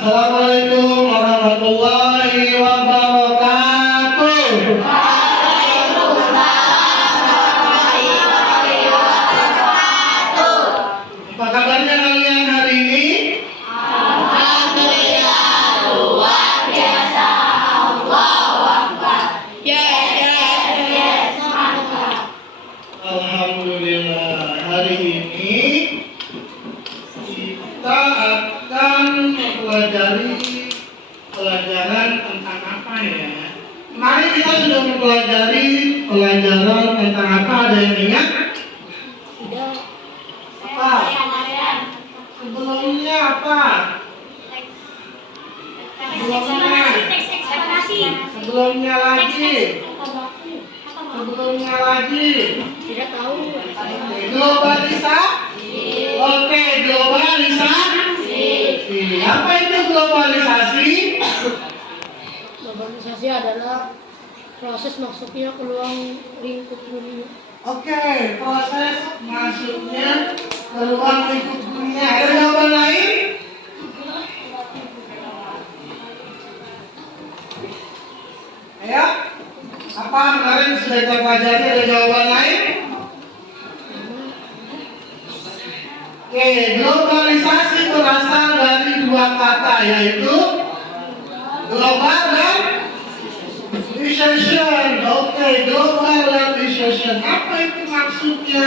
Assalamualaikum warahmatullahi wabarakatuh. Apa kabarnya kalian hari ini? Alhamdulillah, luar biasa. Allahu Akbar. Yes. Mantap. Alhamdulillah, hari ini kita akan mempelajari pelajaran tentang apa ya? Kemarin kita sudah mempelajari pelajaran tentang apa, ada yang ingat? Apa? Sebelumnya apa? Sebelumnya lagi. Tidak tahu. Globalisasi. Oke, globalisasi. Apa itu globalisasi? Globalisasi adalah proses masuknya ke ruang lingkup dunia. Oke, proses masuknya ke ruang lingkup dunia. Ada jawaban lain? Ayo, apa kemarin sudah kita pelajari, ada jawaban lain? Oke, globalisasi berasal dari dua kata, yaitu global dan Oke, globalization. Apa itu maksudnya?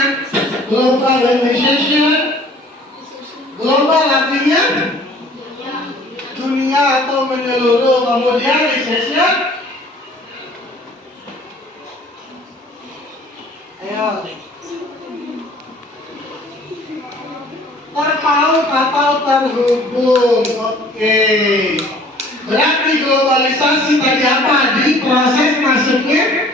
Globalization. Global artinya dunia atau menyeluruh. Kemudian recession. Ayo. Terpaut atau terhubung. Oke. Berarti globalisasi tadi apa? Di proses masuknya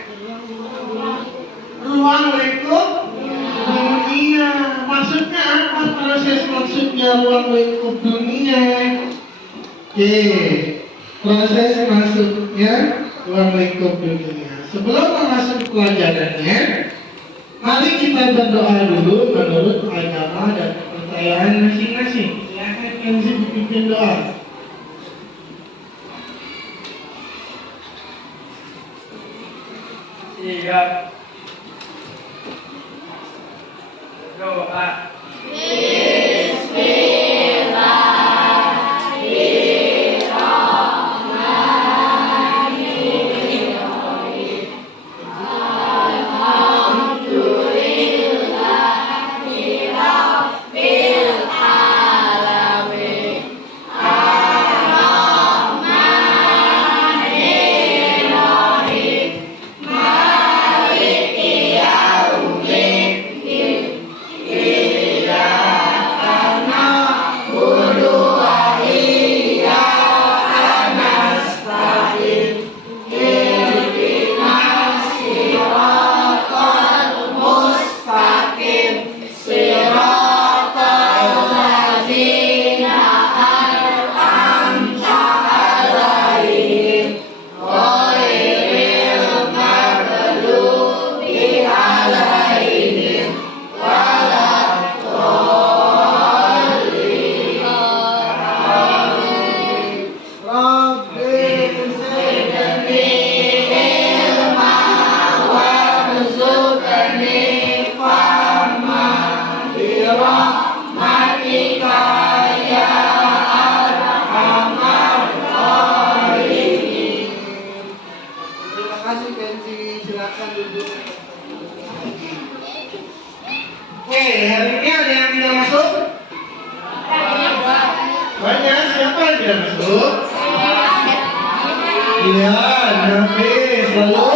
ruang lingkup dunia. Maksudnya apa proses masuknya ruang lingkup dunia? Oke, proses masuknya ruang lingkup dunia. Sebelum masuk pelajarannya, mari kita berdoa dulu menurut agama dan kepercayaan masing-masing. Silakan Kenzi dipimpin doa. Siap. Doa. Silakan duduk. Oke, hari ini ada yang tidak masuk? Banyak. Siapa yang tidak masuk? Iya, Nafis. Lalu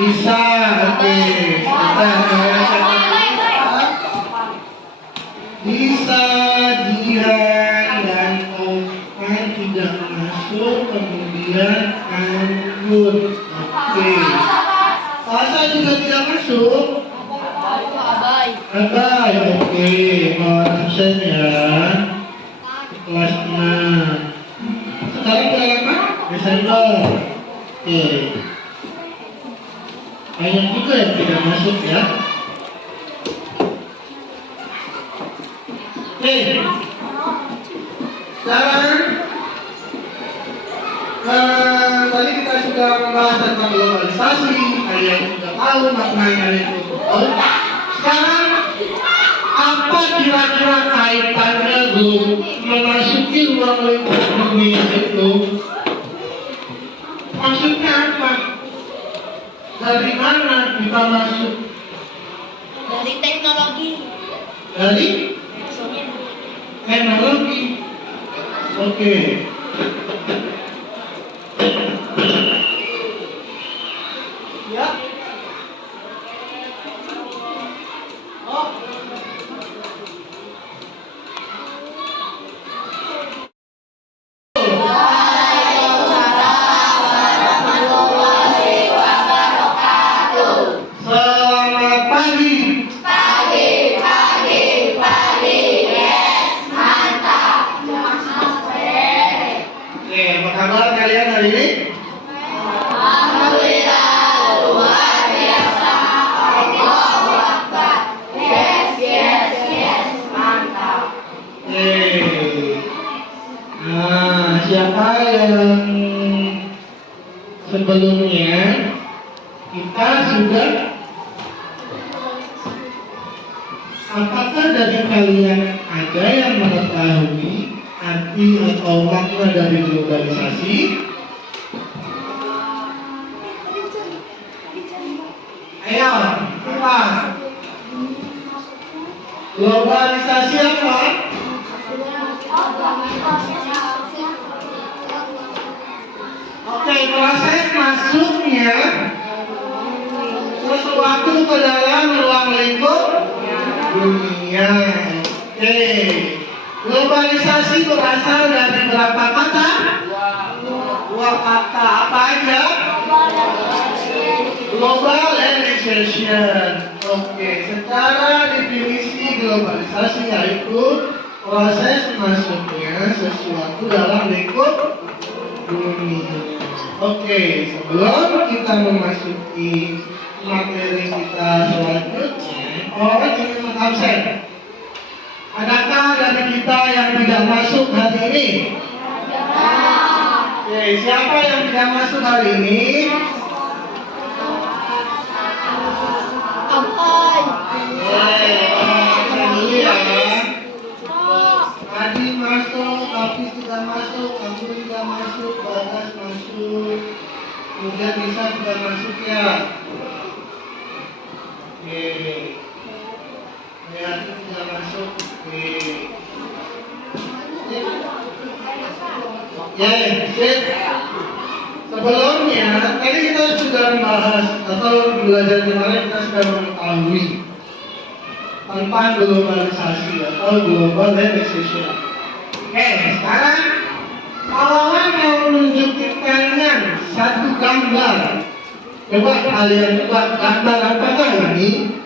Isa. Oke, Isa, Jihan, dan Okan tidak masuk. Kemudian Anggun. Oke. Asa juga tidak masuk. Abai, oke. Absen ya. Kelas 6. Sekarang bulan apa? Desember. Oke. Banyak juga yang tidak masuk ya. Oke. Sekarang sudah membahas tentang globalisasi, kalian sudah tahu maknanya itu. Sekarang apa kira-kira kaitannya memasuki ruang lingkup dunia itu? Maksudnya apa? Dari mana kita masuk? Dari teknologi. Dari teknologi. Oke. Ya. Oh. Selamat pagi. Oke, apa kabar kalian hari ini? Nah, siapa yang sebelumnya kita sudah, apakah dari kalian ada yang mengetahui arti atau makna dari globalisasi? Ayo, apa? Globalisasi apa? Oke, proses masuknya sesuatu ke dalam ruang lingkup dunia. Oke, globalisasi berasal dari berapa kata? Dua kata. Apa aja? Globalization. Oke, secara definisi globalisasi yaitu proses masuknya sesuatu dalam lingkup dunia. Oke, sebelum kita memasuki materi kita selanjutnya, orang ingin mengabsen. Adakah dari kita yang tidak masuk hari ini? Oke, siapa yang tidak masuk hari ini? Dulu ya. Adi masuk, Hafiz tidak masuk, Kamu tidak masuk, Bagas masuk, kemudian Nisa sudah masuk ya. Oke. Ya, tidak masuk. Oke. Ya, sip. Sebelumnya, tadi kita sudah membahas atau belajar kemarin kita sudah mengetahui tentang globalisasi atau globalization. Oke, sekarang Pahlawan mau menunjukkan kalian satu gambar. Coba kalian buat gambar apakah ini?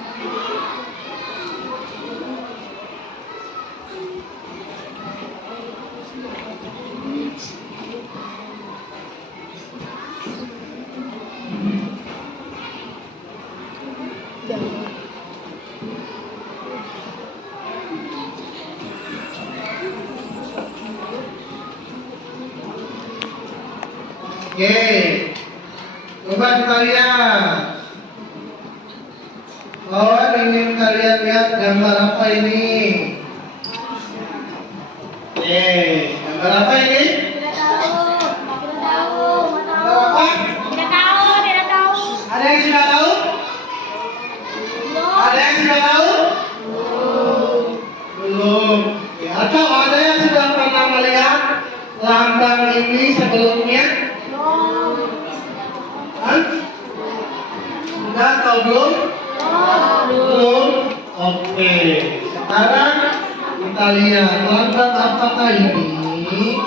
Oke, coba kita lihat. Kawan ingin kalian lihat gambar apa ini? Oke, gambar apa ini? Gambar apa? Ada yang sudah tahu? Ada yang sudah tahu? Belum. Ya, atau ada yang sudah pernah melihat lambang ini sebelumnya? Sudah atau belum? Belum. Oke. Sekarang kita lihat lambang apakah ini?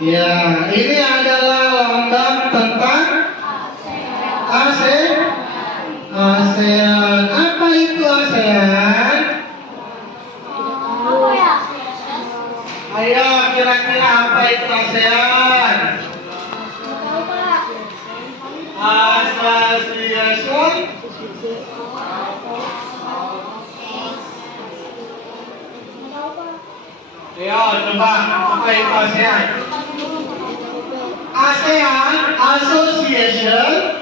Ya, ini adalah lambang tentang ASEAN. Apa itu ASEAN? Ayo, kira-kira apa itu ASEAN? Association. Ayo, coba apa itu ASEAN? ASEAN Association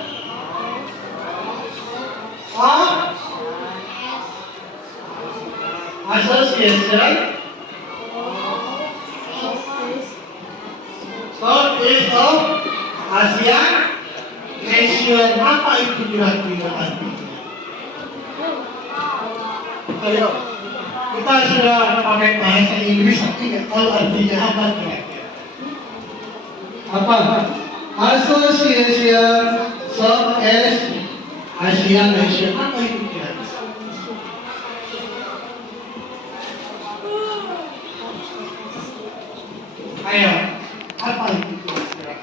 of Southeast of ASEAN Nation. Apa itu kira-kira artinya? Ayo, kita sudah pakai bahasa Inggris tapi nggak tahu artinya apa kira-kira. Apa? Association Southeast Asian Nation. Apa itu kira-kira? Ayo, apa itu kira-kira?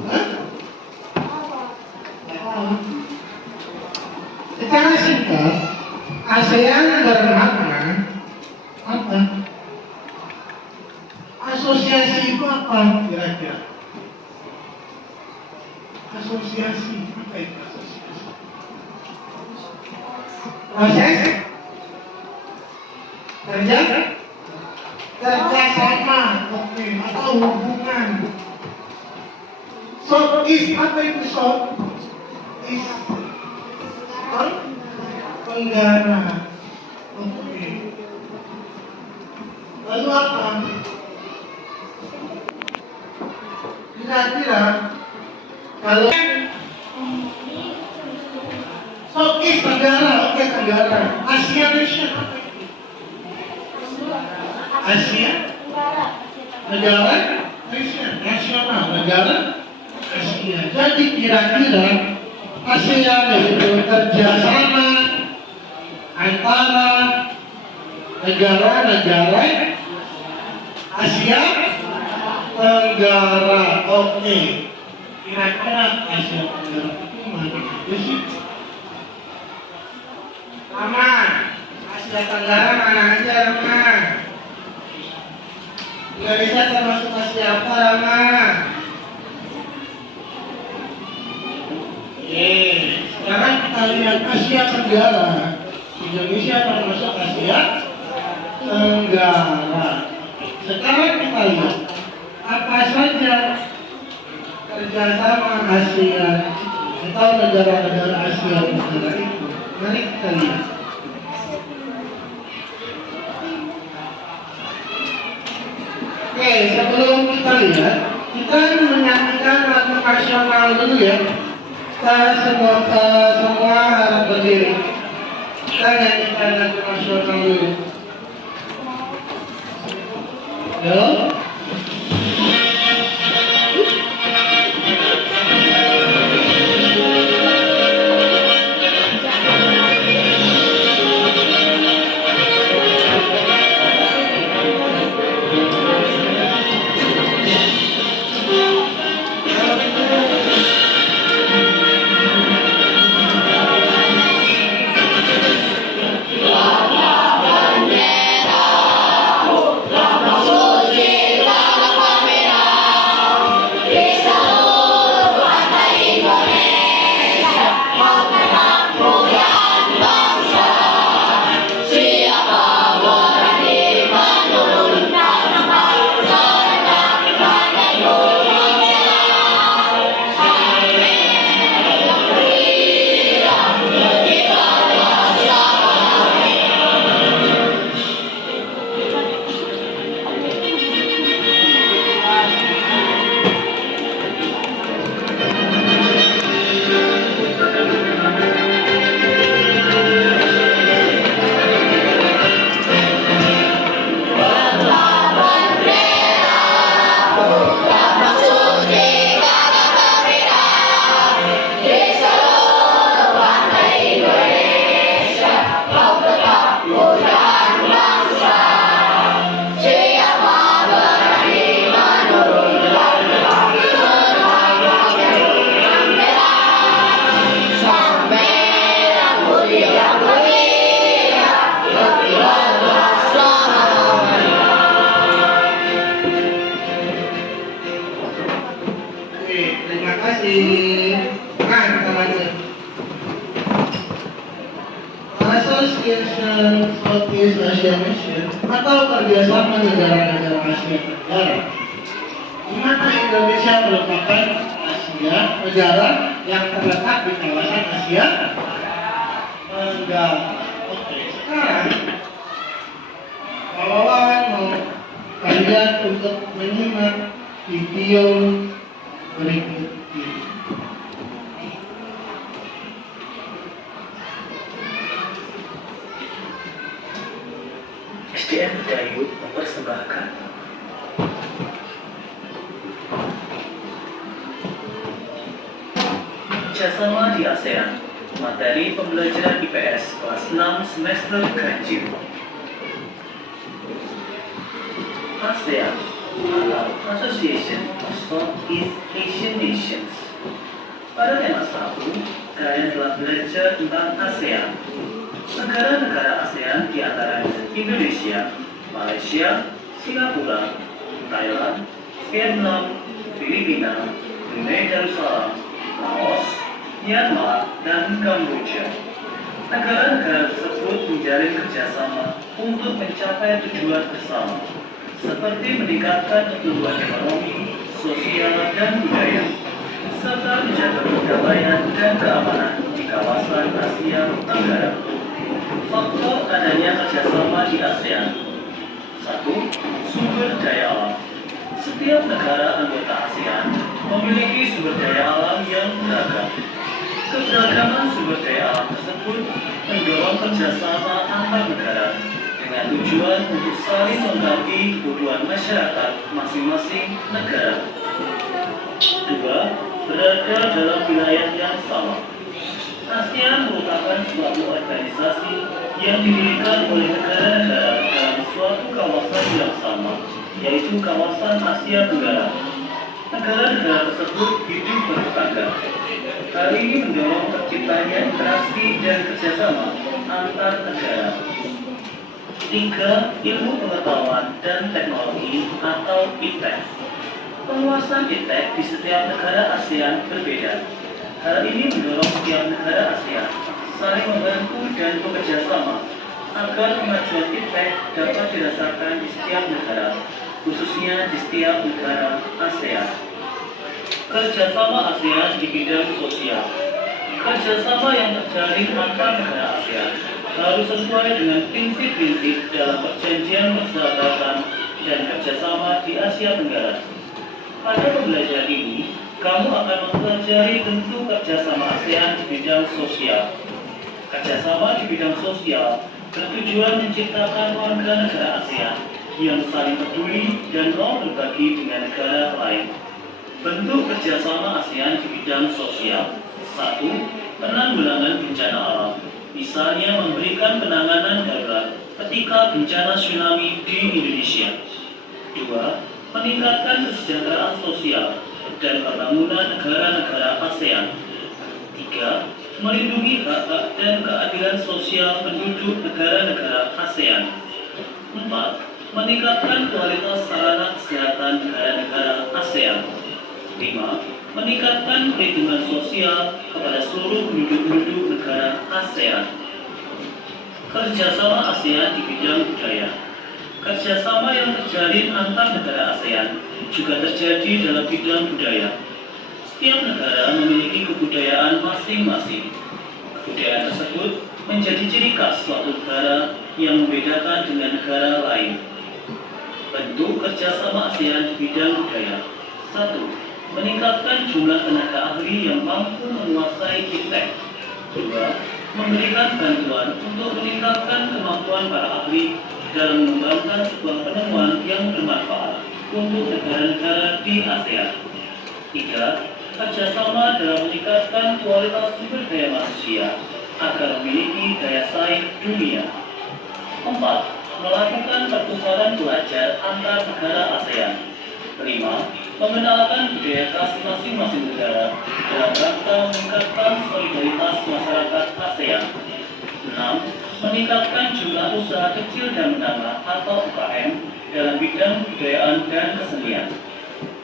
Hah? Secara singkat, ASEAN bermakna apa? Asosiasi itu apa kira-kira? Asosiasi, apa itu asosiasi? Proses kerjasama, oke, atau hubungan. Southeast, apa itu Southeast? Tenggara, oke. Lalu apa? Kira-kira kalau Southeast Tenggara, oke, Tenggara. Asia Nation apa itu? Asia negara Nation, nasional negara Asia. Jadi kira-kira ASEAN itu kerjasama antara negara-negara Asia Tenggara. Oke, kira-kira Asia Tenggara itu mana aja sih? Rama, Asia Tenggara mana aja Rama? Indonesia termasuk Asia apa Rama? Sekarang kita lihat Asia Tenggara. Indonesia termasuk Asia Tenggara. Sekarang kita lihat apa saja kerjasama ASEAN atau negara-negara Asia Tenggara itu. Mari kita lihat. Oke, sebelum kita lihat, kita menyanyikan lagu nasional dulu ya. Kita semua harus berdiri. Kita nyanyikan lagu nasional dulu. Yo. Association Southeast Asian Nation atau kerjasama negara-negara Asia Tenggara. di mana Indonesia merupakan negara yang terletak di kawasan Asia Tenggara. Oke, sekarang kawan mau kalian untuk menyimak video berikut ini. SDN Dayu mempersembahkan Kerjasama di ASEAN, materi pembelajaran IPS kelas 6 semester ganjil. ASEAN adalah Association of Southeast Asian Nations. Pada tema 1, kalian telah belajar tentang ASEAN. Negara-negara ASEAN diantaranya Indonesia, Malaysia, Singapura, Thailand, Vietnam, Filipina, Brunei Darussalam, Laos, Myanmar, dan Kamboja. Negara-negara tersebut menjalin kerjasama untuk mencapai tujuan bersama, seperti meningkatkan pertumbuhan ekonomi, sosial, dan budaya, serta menjaga perdamaian dan keamanan di kawasan Asia Tenggara. Faktor adanya kerjasama di ASEAN. 1. Sumber daya alam. Setiap negara anggota ASEAN memiliki sumber daya alam yang beragam. Keberagaman sumber daya alam tersebut mendorong kerjasama antar negara dengan tujuan untuk saling melengkapi kebutuhan masyarakat masing-masing negara. 2. Berada dalam wilayah yang sama. ASEAN merupakan suatu organisasi yang didirikan oleh negara-negara dalam suatu kawasan yang sama, yaitu kawasan Asia Tenggara. Negara-negara tersebut hidup bertetangga. Hal ini mendorong terciptanya interaksi dan kerjasama antar negara. 3. Ilmu pengetahuan dan teknologi atau IPTEK. Penguasaan IPTEK di setiap negara ASEAN berbeda. Hal ini mendorong setiap negara ASEAN saling membantu dan bekerjasama agar kemajuan IPTEK dapat dirasakan di setiap negara, khususnya di setiap negara ASEAN. Kerjasama ASEAN di bidang sosial. Kerjasama yang terjalin antar negara ASEAN harus sesuai dengan prinsip-prinsip dalam perjanjian persahabatan dan kerjasama di Asia Tenggara. Pada pembelajaran ini, kamu akan mempelajari bentuk kerjasama ASEAN di bidang sosial. Kerjasama di bidang sosial bertujuan menciptakan warga negara ASEAN yang saling peduli dan mau berbagi dengan negara lain. Bentuk kerjasama ASEAN di bidang sosial. 1. Penanggulangan bencana alam. Misalnya memberikan penanganan darurat ketika bencana tsunami di Indonesia. 2. Meningkatkan kesejahteraan sosial dan pembangunan negara-negara ASEAN. 3. Melindungi hak-hak dan keadilan sosial penduduk negara-negara ASEAN. 4. Meningkatkan kualitas sarana kesehatan negara-negara ASEAN. 5. Meningkatkan perlindungan sosial kepada seluruh penduduk-penduduk negara ASEAN. Kerjasama ASEAN di bidang budaya. Kerjasama yang terjalin antar negara ASEAN juga terjadi dalam bidang budaya. Setiap negara memiliki kebudayaan masing-masing. Kebudayaan tersebut menjadi ciri khas suatu negara yang membedakan dengan negara lain. Bentuk kerjasama ASEAN di bidang budaya. 1. Meningkatkan jumlah tenaga ahli yang mampu menguasai IPTEK. 2. Memberikan bantuan untuk meningkatkan kemampuan para ahli dalam mengembangkan sebuah penemuan yang bermanfaat untuk negara-negara di ASEAN. 3. Kerjasama dalam meningkatkan kualitas sumber daya manusia agar memiliki daya saing dunia. 4. Melakukan pertukaran pelajar antar negara ASEAN. 5. Mengenalkan budaya khas masing-masing negara dalam rangka meningkatkan solidaritas masyarakat ASEAN. 6. Meningkatkan jumlah usaha kecil dan menengah atau UKM dalam bidang kebudayaan dan kesenian.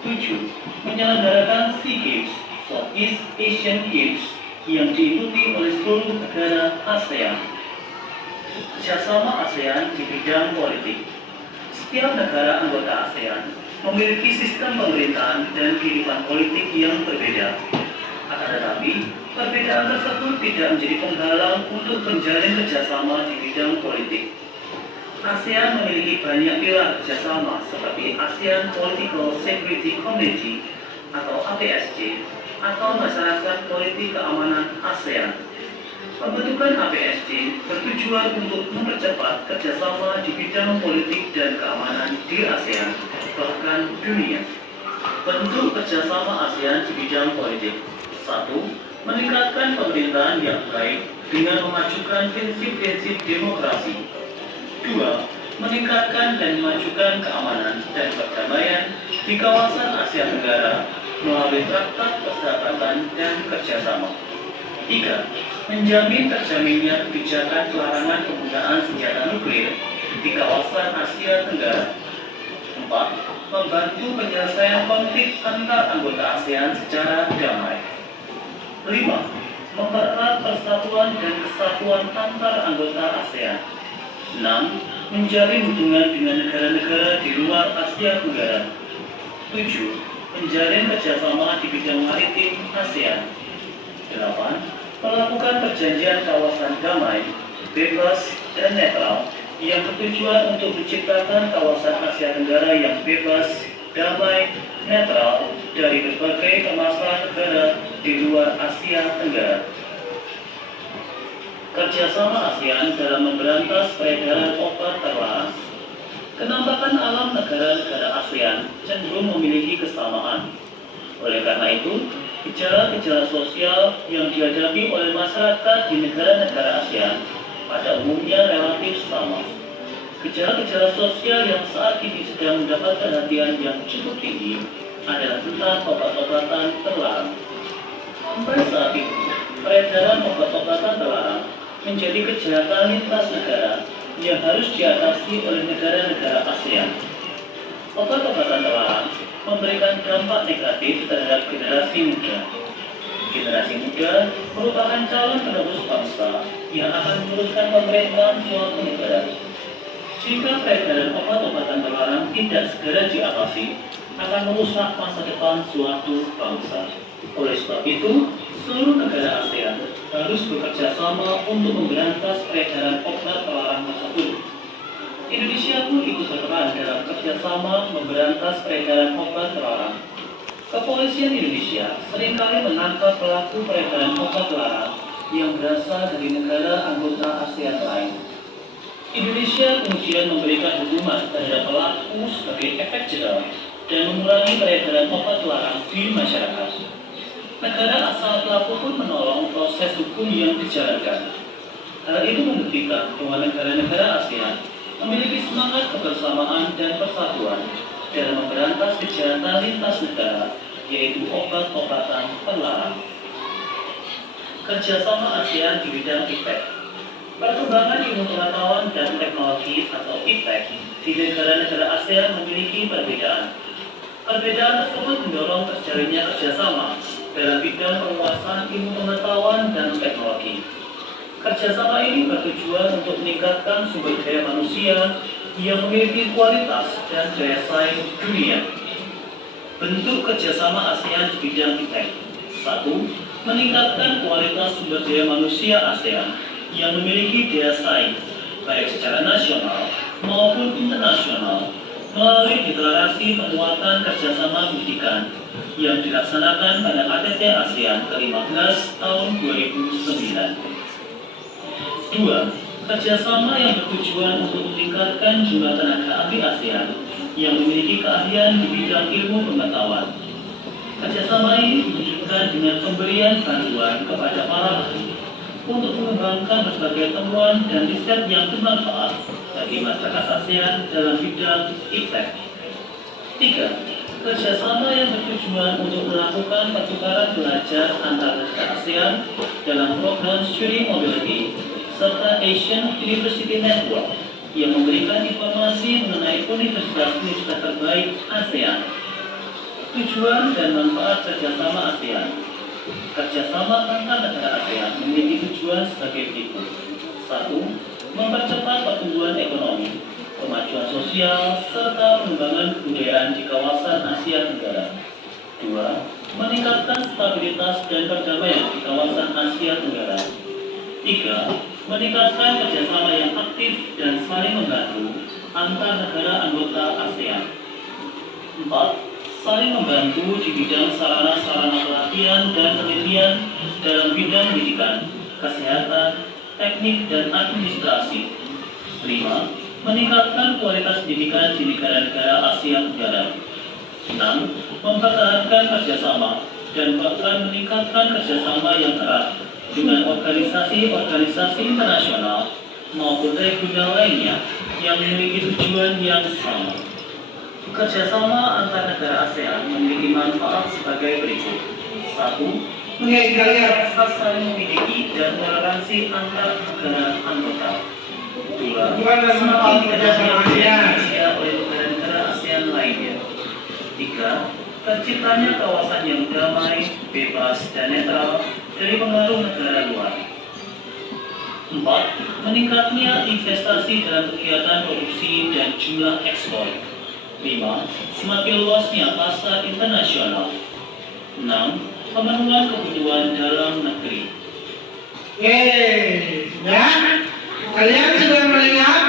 7. Menyelenggarakan SEA Games, Southeast Asian Games, yang diikuti oleh seluruh negara ASEAN. Kerjasama ASEAN di bidang politik. Setiap negara anggota ASEAN memiliki sistem pemerintahan dan kehidupan politik yang berbeda. Akan tetapi, perbedaan tersebut tidak menjadi penghalang untuk menjalin kerjasama di bidang politik. ASEAN memiliki banyak pilar kerjasama seperti ASEAN Political Security Community atau APSC atau Masyarakat Politik Keamanan ASEAN. Pembentukan APSC bertujuan untuk mempercepat kerjasama di bidang politik dan keamanan di ASEAN, bahkan dunia. Bentuk kerjasama ASEAN di bidang politik. 1. Meningkatkan pemerintahan yang baik dengan memajukan prinsip-prinsip demokrasi. 2. Meningkatkan dan memajukan keamanan dan perdamaian di kawasan Asia Tenggara melalui traktat persahabatan dan kerjasama. 3. Menjamin terjaminnya kebijakan pelarangan penggunaan senjata nuklir di kawasan Asia Tenggara. 4. Membantu penyelesaian konflik antar anggota ASEAN secara damai. 5. Mempererat persatuan dan kesatuan antar anggota ASEAN. 6. Menjalin hubungan dengan negara-negara di luar Asia Tenggara. 7. Menjalin kerjasama di bidang maritim ASEAN. 8. Melakukan perjanjian kawasan damai, bebas, dan netral yang bertujuan untuk menciptakan kawasan Asia Tenggara yang bebas, damai, netral dari berbagai permasalahan negara di luar Asia Tenggara. Kerjasama ASEAN dalam memberantas peredaran obat terlarang. Kenampakan alam negara-negara ASEAN cenderung memiliki kesamaan. Oleh karena itu, gejala-gejala sosial yang dihadapi oleh masyarakat di negara-negara ASEAN pada umumnya relatif sama. Gejala-gejala sosial yang saat ini sedang mendapat perhatian yang cukup tinggi adalah tentang obat-obatan terlarang. Sampai saat itu, peredaran obat-obatan terlarang menjadi kejahatan lintas negara yang harus diatasi oleh negara-negara ASEAN. Obat-obatan terlarang memberikan dampak negatif terhadap generasi muda. Generasi muda merupakan calon penerus bangsa yang akan meneruskan pemerintahan suatu negara. Jika peredaran obat-obatan terlarang tidak segera diatasi, akan merusak masa depan suatu bangsa. Oleh sebab itu, seluruh negara ASEAN harus bekerja sama untuk memberantas peredaran obat terlarang tersebut. Indonesia pun ikut berperan dalam kerjasama memberantas peredaran obat terlarang. Kepolisian Indonesia seringkali menangkap pelaku peredaran obat terlarang yang berasal dari negara anggota ASEAN lain. Indonesia kemudian memberikan hukuman terhadap pelaku sebagai efek jerah dan mengurangi peredaran obat terlarang di masyarakat. Negara asal pelaku pun menolong proses hukum yang dijalankan. Hal itu membuktikan bahwa negara-negara ASEAN memiliki semangat kebersamaan dan persatuan dalam memberantas kejahatan lintas negara, yaitu obat-obatan terlarang. Kerjasama ASEAN di bidang IPTEK. Perkembangan ilmu pengetahuan dan teknologi atau IPTEK di negara-negara ASEAN memiliki perbedaan. Perbedaan tersebut mendorong terjalinnya kerjasama dalam bidang penguasaan ilmu pengetahuan dan teknologi. Kerjasama ini bertujuan untuk meningkatkan sumber daya manusia yang memiliki kualitas dan daya saing dunia. Bentuk kerjasama ASEAN di bidang IPTEK. 1. Meningkatkan kualitas sumber daya manusia ASEAN yang memiliki daya saing, baik secara nasional maupun internasional, melalui deklarasi penguatan kerjasama pendidikan yang dilaksanakan pada KTT ASEAN ke-15 tahun 2009. 2. Kerjasama yang bertujuan untuk meningkatkan jumlah tenaga ahli ASEAN yang memiliki keahlian di bidang ilmu pengetahuan. Kerjasama ini diwujudkan dengan pemberian bantuan kepada para ahli untuk mengembangkan berbagai temuan dan riset yang bermanfaat bagi masyarakat ASEAN dalam bidang IPTEK. 3. Kerjasama yang bertujuan untuk melakukan pertukaran belajar antar negara ASEAN dalam program Studi Mobility serta Asian University Network yang memberikan informasi mengenai universitas-universitas terbaik ASEAN. Tujuan dan manfaat kerjasama ASEAN. Kerjasama antar negara ASEAN memiliki tujuan sebagai berikut. 1. Mempercepat pertumbuhan ekonomi. kemajuan sosial, serta pengembangan kebudayaan di kawasan Asia Tenggara. 2. Meningkatkan stabilitas dan perdamaian di kawasan Asia Tenggara. 3. Meningkatkan kerjasama yang aktif dan saling membantu antar negara anggota ASEAN. 4. Saling membantu di bidang sarana-sarana pelatihan dan penelitian dalam bidang pendidikan, kesehatan, teknik, dan administrasi. 5. Meningkatkan kualitas pendidikan di negara-negara Asia Tenggara. 6. Mempertahankan kerjasama dan bahkan meningkatkan kerjasama yang erat dengan organisasi-organisasi internasional maupun regional lainnya yang memiliki tujuan yang sama. Kerjasama antar negara ASEAN memiliki manfaat sebagai berikut. 1. Meningkatkan rasa saling memiliki dan toleransi antar negara anggota. 2. Semakin kerjasama Indonesia oleh negara-negara ASEAN lainnya. 3. Terciptanya kawasan yang damai, bebas, dan netral dari pengaruh negara luar. 4. Meningkatnya investasi dalam kegiatan produksi dan jumlah ekspor. 5. Semakin luasnya pasar internasional. 6. Pemenuhan kebutuhan dalam negeri. Ya, kalian sudah melihat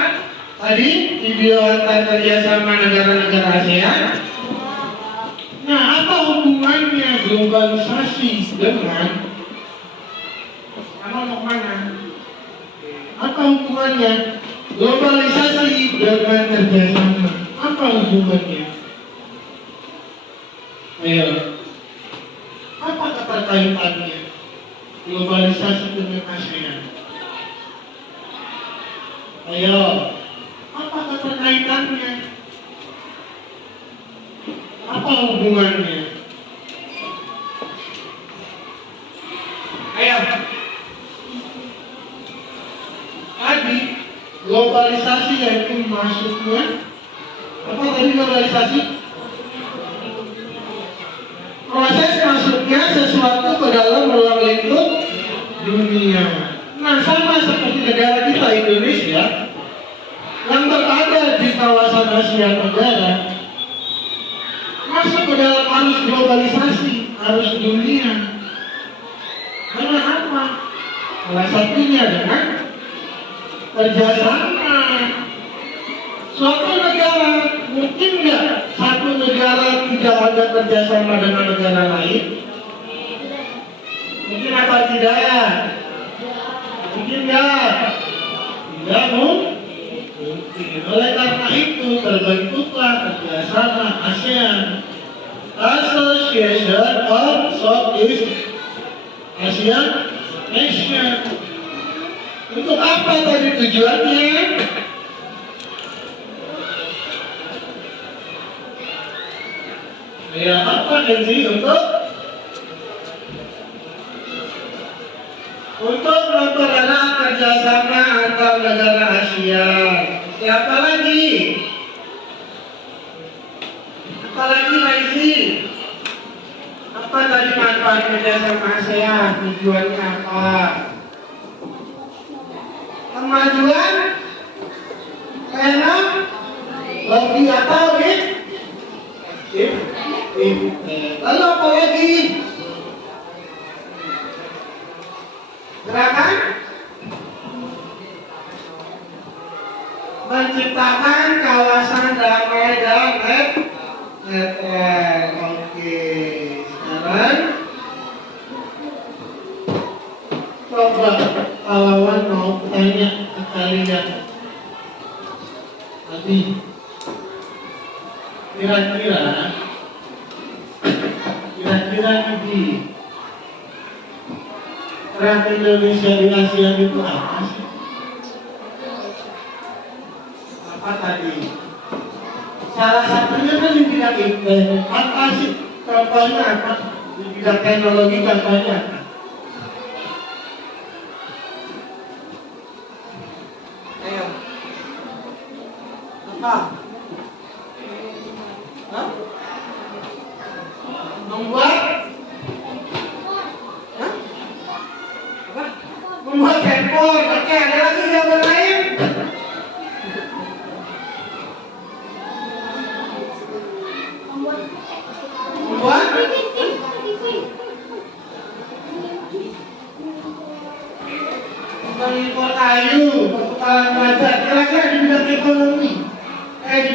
tadi video antar kerjasama negara-negara ASEAN. Nah, apa hubungannya globalisasi dengan mau mana? Apa hubungannya globalisasi dengan kerjasama? Apa hubungannya? Ayo, apa keterkaitannya globalisasi dengan ASEAN? Ayo, apa keterkaitannya? Apa hubungannya? Ayo. Tadi globalisasi yaitu masuknya apa tadi globalisasi? Proses masuknya sesuatu ke dalam ruang lingkup dunia. Nah, sama seperti negara kita Indonesia yang berada di kawasan Asia Tenggara masuk ke dalam arus globalisasi, arus dunia. Dengan apa? Salah satunya dengan kerjasama. Suatu negara mungkin nggak satu negara tidak ada kerjasama dengan negara lain? Mungkin apa tidak? Mungkin nggak? Tidak mungkin. Oleh karena itu terbentuklah kerjasama ASEAN, Association of Southeast Asian Nation. Untuk apa tadi tujuannya? Ya, apa nanti untuk mempererat kerjasama antar negara Asia. Siapa lagi? Apalagi Maisi? Apa tadi manfaat kerjasama ASEAN? Tujuannya apa? Kemajuan teknologi atau lalu apa lagi? Gerakan menciptakan kawasan damai dan netral. Oke, sekarang coba kawan mau tanya ke kalian tadi kira-kira nih peran Indonesia di ASEAN itu apa sih? Apa tadi? Salah satunya kan di bidang internet. Apa sih? Contohnya apa? Di bidang teknologi contohnya apa? Ayo. Apa? Hah? Membuat? Hah? Apa? Membuat handphone. Oke, ada lagi jawaban lain?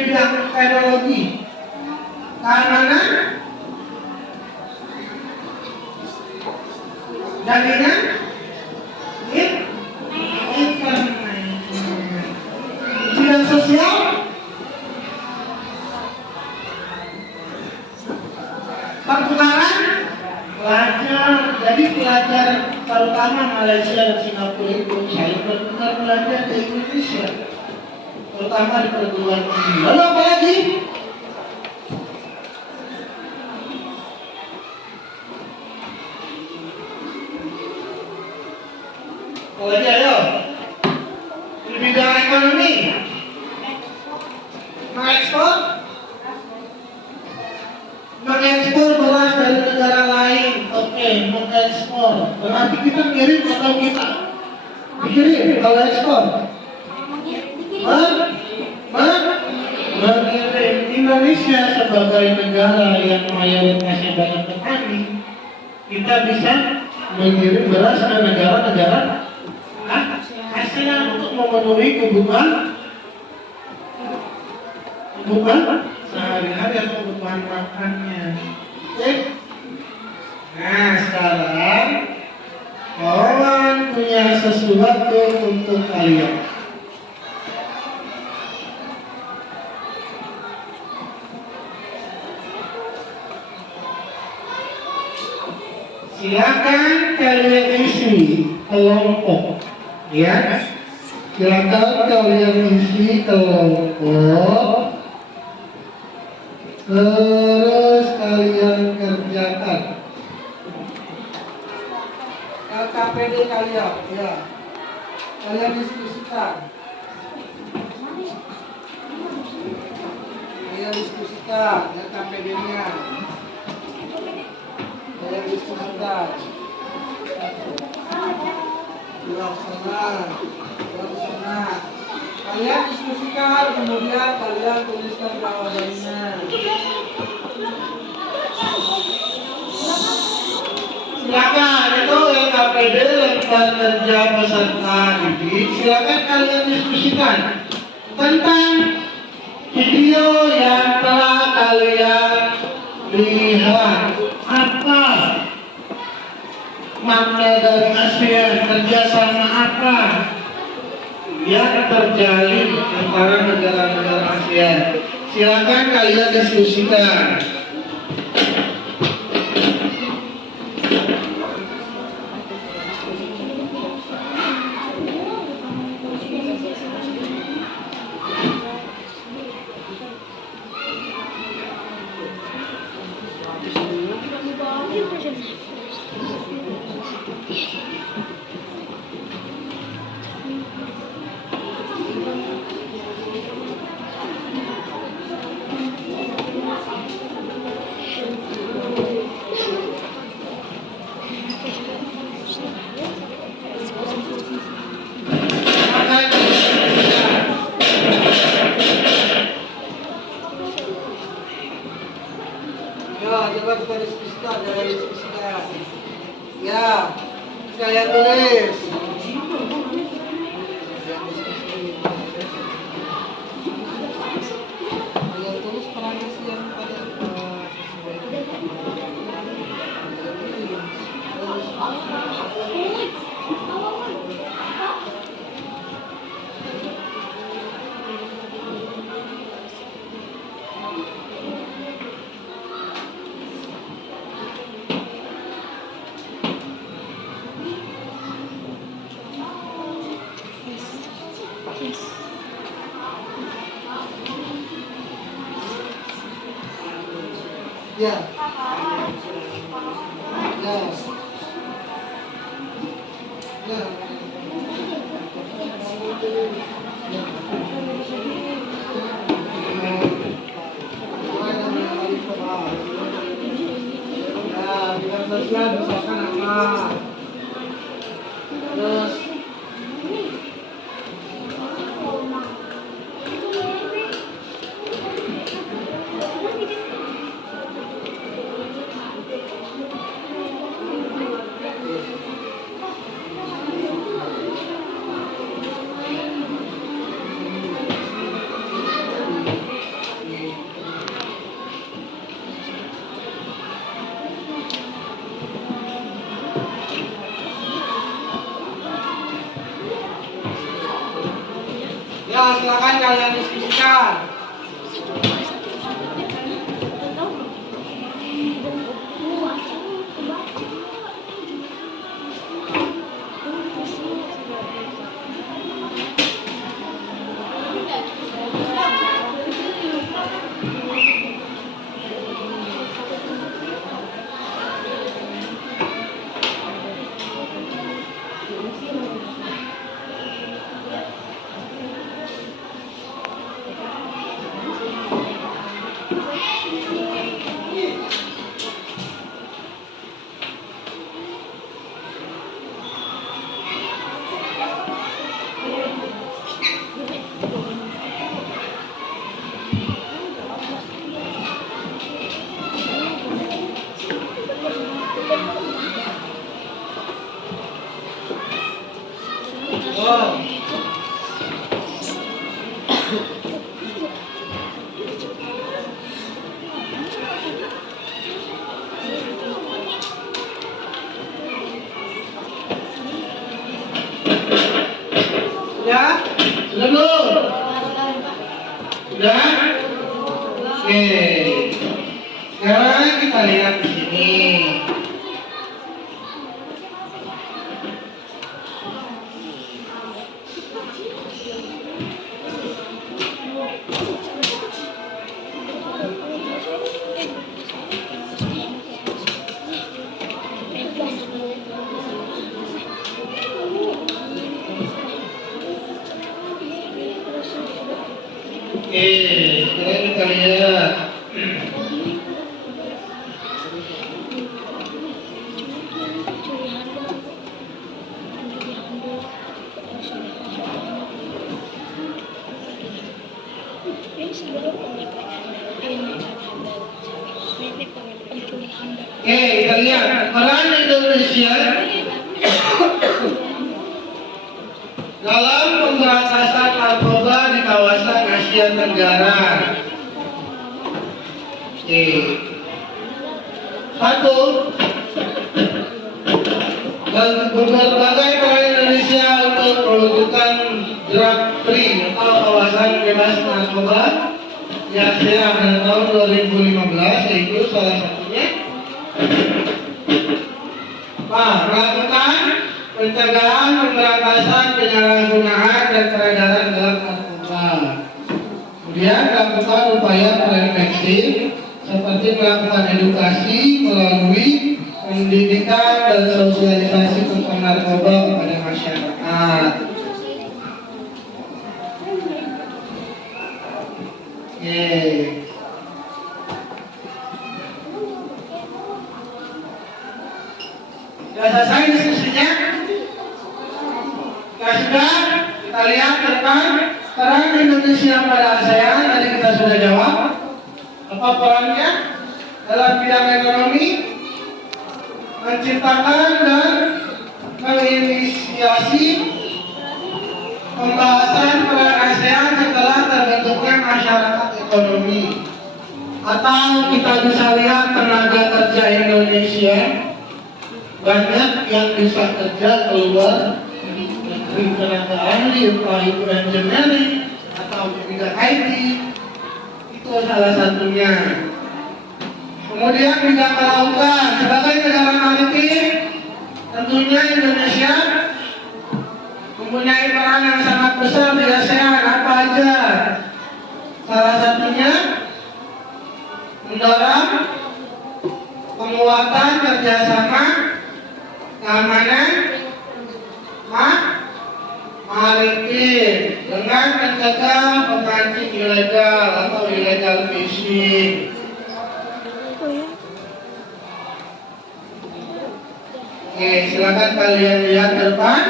bidang teknologi, keamanan, jaringan, internet, bidang sosial, pertukaran, pelajar. Jadi pelajar terutama Malaysia dan Singapura itu saya bertukar belajar di Indonesia, terutama di perguruan tinggi. Lalu apa lagi? Apa lagi ayo? Di bidang ekonomi, mengekspor beras dari negara lain. Oke, mengekspor. Berarti kita ngirim atau kita dikirim kalau ekspor? Mengirim. Indonesia sebagai negara yang mayoritasnya banyak petani, kita bisa mengirim beras ke negara-negara ASEAN untuk memenuhi kebutuhan sehari-hari atau kebutuhan makannya. Oke. Nah sekarang kawan punya sesuatu untuk kalian. Silakan kalian isi kelompok, ya. Silakan kalian isi kelompok, terus kalian kerjakan LKPD kalian, ya. Kalian diskusikan. LKPD-nya. Kalian diskusikan. Belok sana. Kalian diskusikan, kemudian kalian tuliskan jawabannya. Silakan, itu LKPD lembar kerja peserta didik. Silakan kalian diskusikan tentang video yang telah kalian lihat. Apa makna dari ASEAN, kerjasama apa yang terjalin antara negara-negara ASEAN? Silakan kalian diskusikan. Coba kita diskusikan, jangan diskusikan. Ya, saya tulis. Kalian tulis perannya yang pada ya. Bidang sosial misalkan apa? Terus Indonesia. Wow. Sudah? Sudah belum? Sudah? Oke. Sekarang kita lihat di sini. Oke, sekarang kita lihat. Oke, kita lihat peran Indonesia dalam pemberantasan narkoba di kawasan Asia Tenggara. Oke. Satu, berbagai peran Indonesia untuk mewujudkan drug free atau kawasan bebas narkoba di Asia pada tahun 2015, yaitu salah satunya melakukan pencegahan, pemberantasan, penyalahgunaan dan peredaran dalam narkoba. Kemudian melakukan upaya prevensi seperti melakukan edukasi melalui pendidikan dan sosialisasi tentang narkoba kepada masyarakat. Oke. Sudah selesai diskusinya? Sudah, kita lihat tentang peran Indonesia pada ASEAN. Tadi kita sudah jawab. Apa perannya dalam bidang ekonomi? Menciptakan dan menginisiasi pembahasan peran ASEAN setelah terbentuknya masyarakat ekonomi. Atau kita bisa lihat tenaga kerja Indonesia banyak yang bisa kerja keluar negeri, tenaga ahli, entah itu engineering atau bidang IT, itu salah satunya. Kemudian bidang kelautan, sebagai negara maritim, tentunya Indonesia mempunyai peran yang sangat besar di ASEAN. Apa aja? Salah satunya mendorong penguatan kerjasama keamanan maritim dengan mencegah pemancing ilegal atau illegal fishing. Oke, silakan kalian lihat ke depan.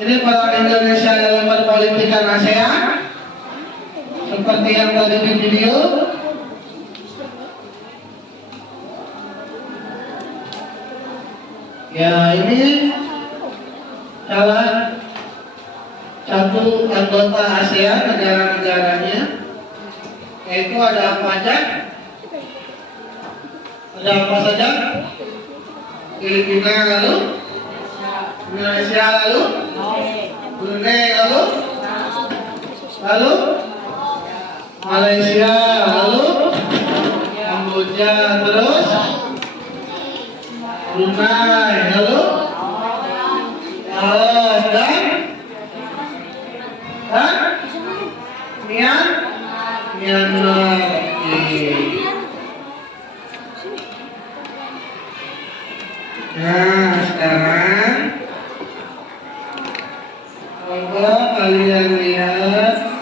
Ini peran Indonesia dalam perpolitikan ASEAN seperti yang tadi di video. Ya, ini salah satu anggota ASEAN, negara-negaranya, yaitu ada apa aja? Ada apa saja? Filipina lalu, Indonesia lalu, Brunei lalu, lalu Malaysia, lalu Kamboja, terus Brunei, lalu Laos dan Myanmar. Oke. Nah, sekarang coba kalian lihat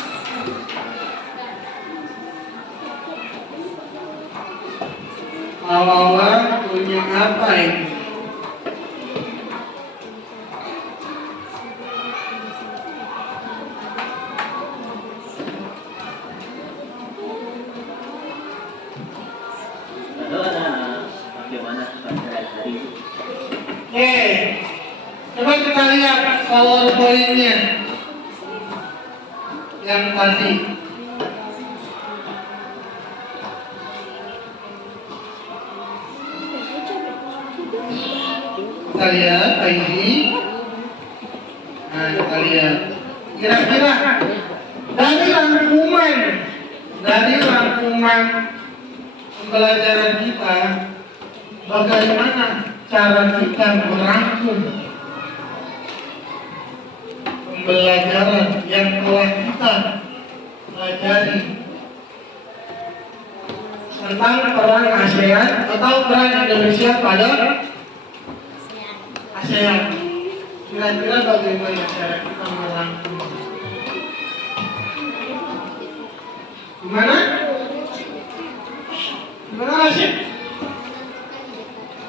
lawan punya apa ini? Halo anak-anak, bagaimana pelajaran hari ini? Oke, coba kita lihat PowerPoint-nya yang tadi. Kita lihat ini. Nah, kita lihat. Kira-kira dari rangkuman pembelajaran kita, bagaimana cara kita merangkum pembelajaran yang telah kita pelajari tentang peran ASEAN atau peran Indonesia pada ASEAN. Kira-kira bagaimana cara kita merangkum? Gimana? Gimana sih?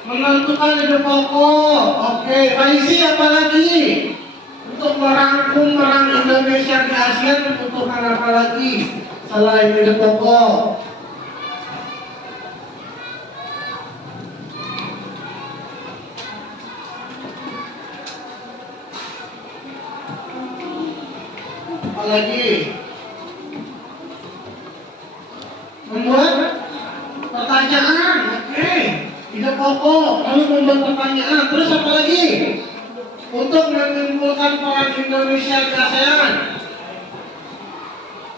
Menentukan ide pokok. Oke, Faisi apa lagi? Untuk merangkum peran Indonesia di ASEAN membutuhkan apa lagi selain ide pokok? Apa lagi? Membuat pertanyaan. Oke. Tidak pokok, lalu membuat pertanyaan. Terus apa lagi? Untuk menyimpulkan peran Indonesia di ASEAN,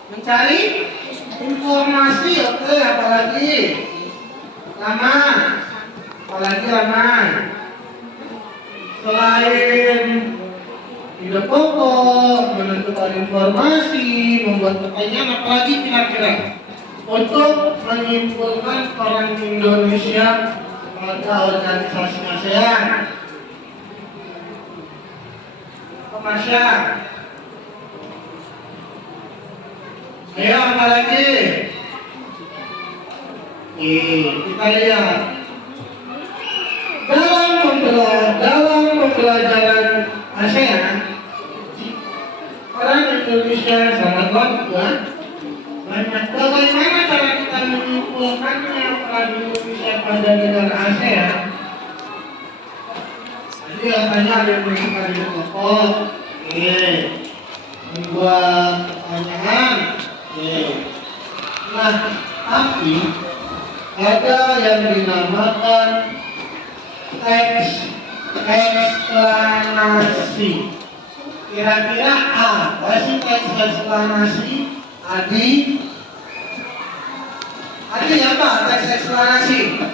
mencari informasi. Oke, apa lagi? Laman. Apa lagi laman? Selain tidak pokok, menentukan informasi, membuat pertanyaan, apa lagi kira-kira? Untuk menyimpulkan peran Indonesia pada organisasi ASEAN. Masya. Ayo apa lagi? Kita lihat dalam pembelajaran ASEAN, peran Indonesia sangat banyak. Bagaimana cara kita menyimpulkannya peran Indonesia pada negara ASEAN? Jadi katanya ada yang menentukan ide pokok, membuat pertanyaan, nah tapi ada yang dinamakan teks eksplanasi. Kira-kira apa sih teks eksplanasi? Adi apa teks eksplanasi?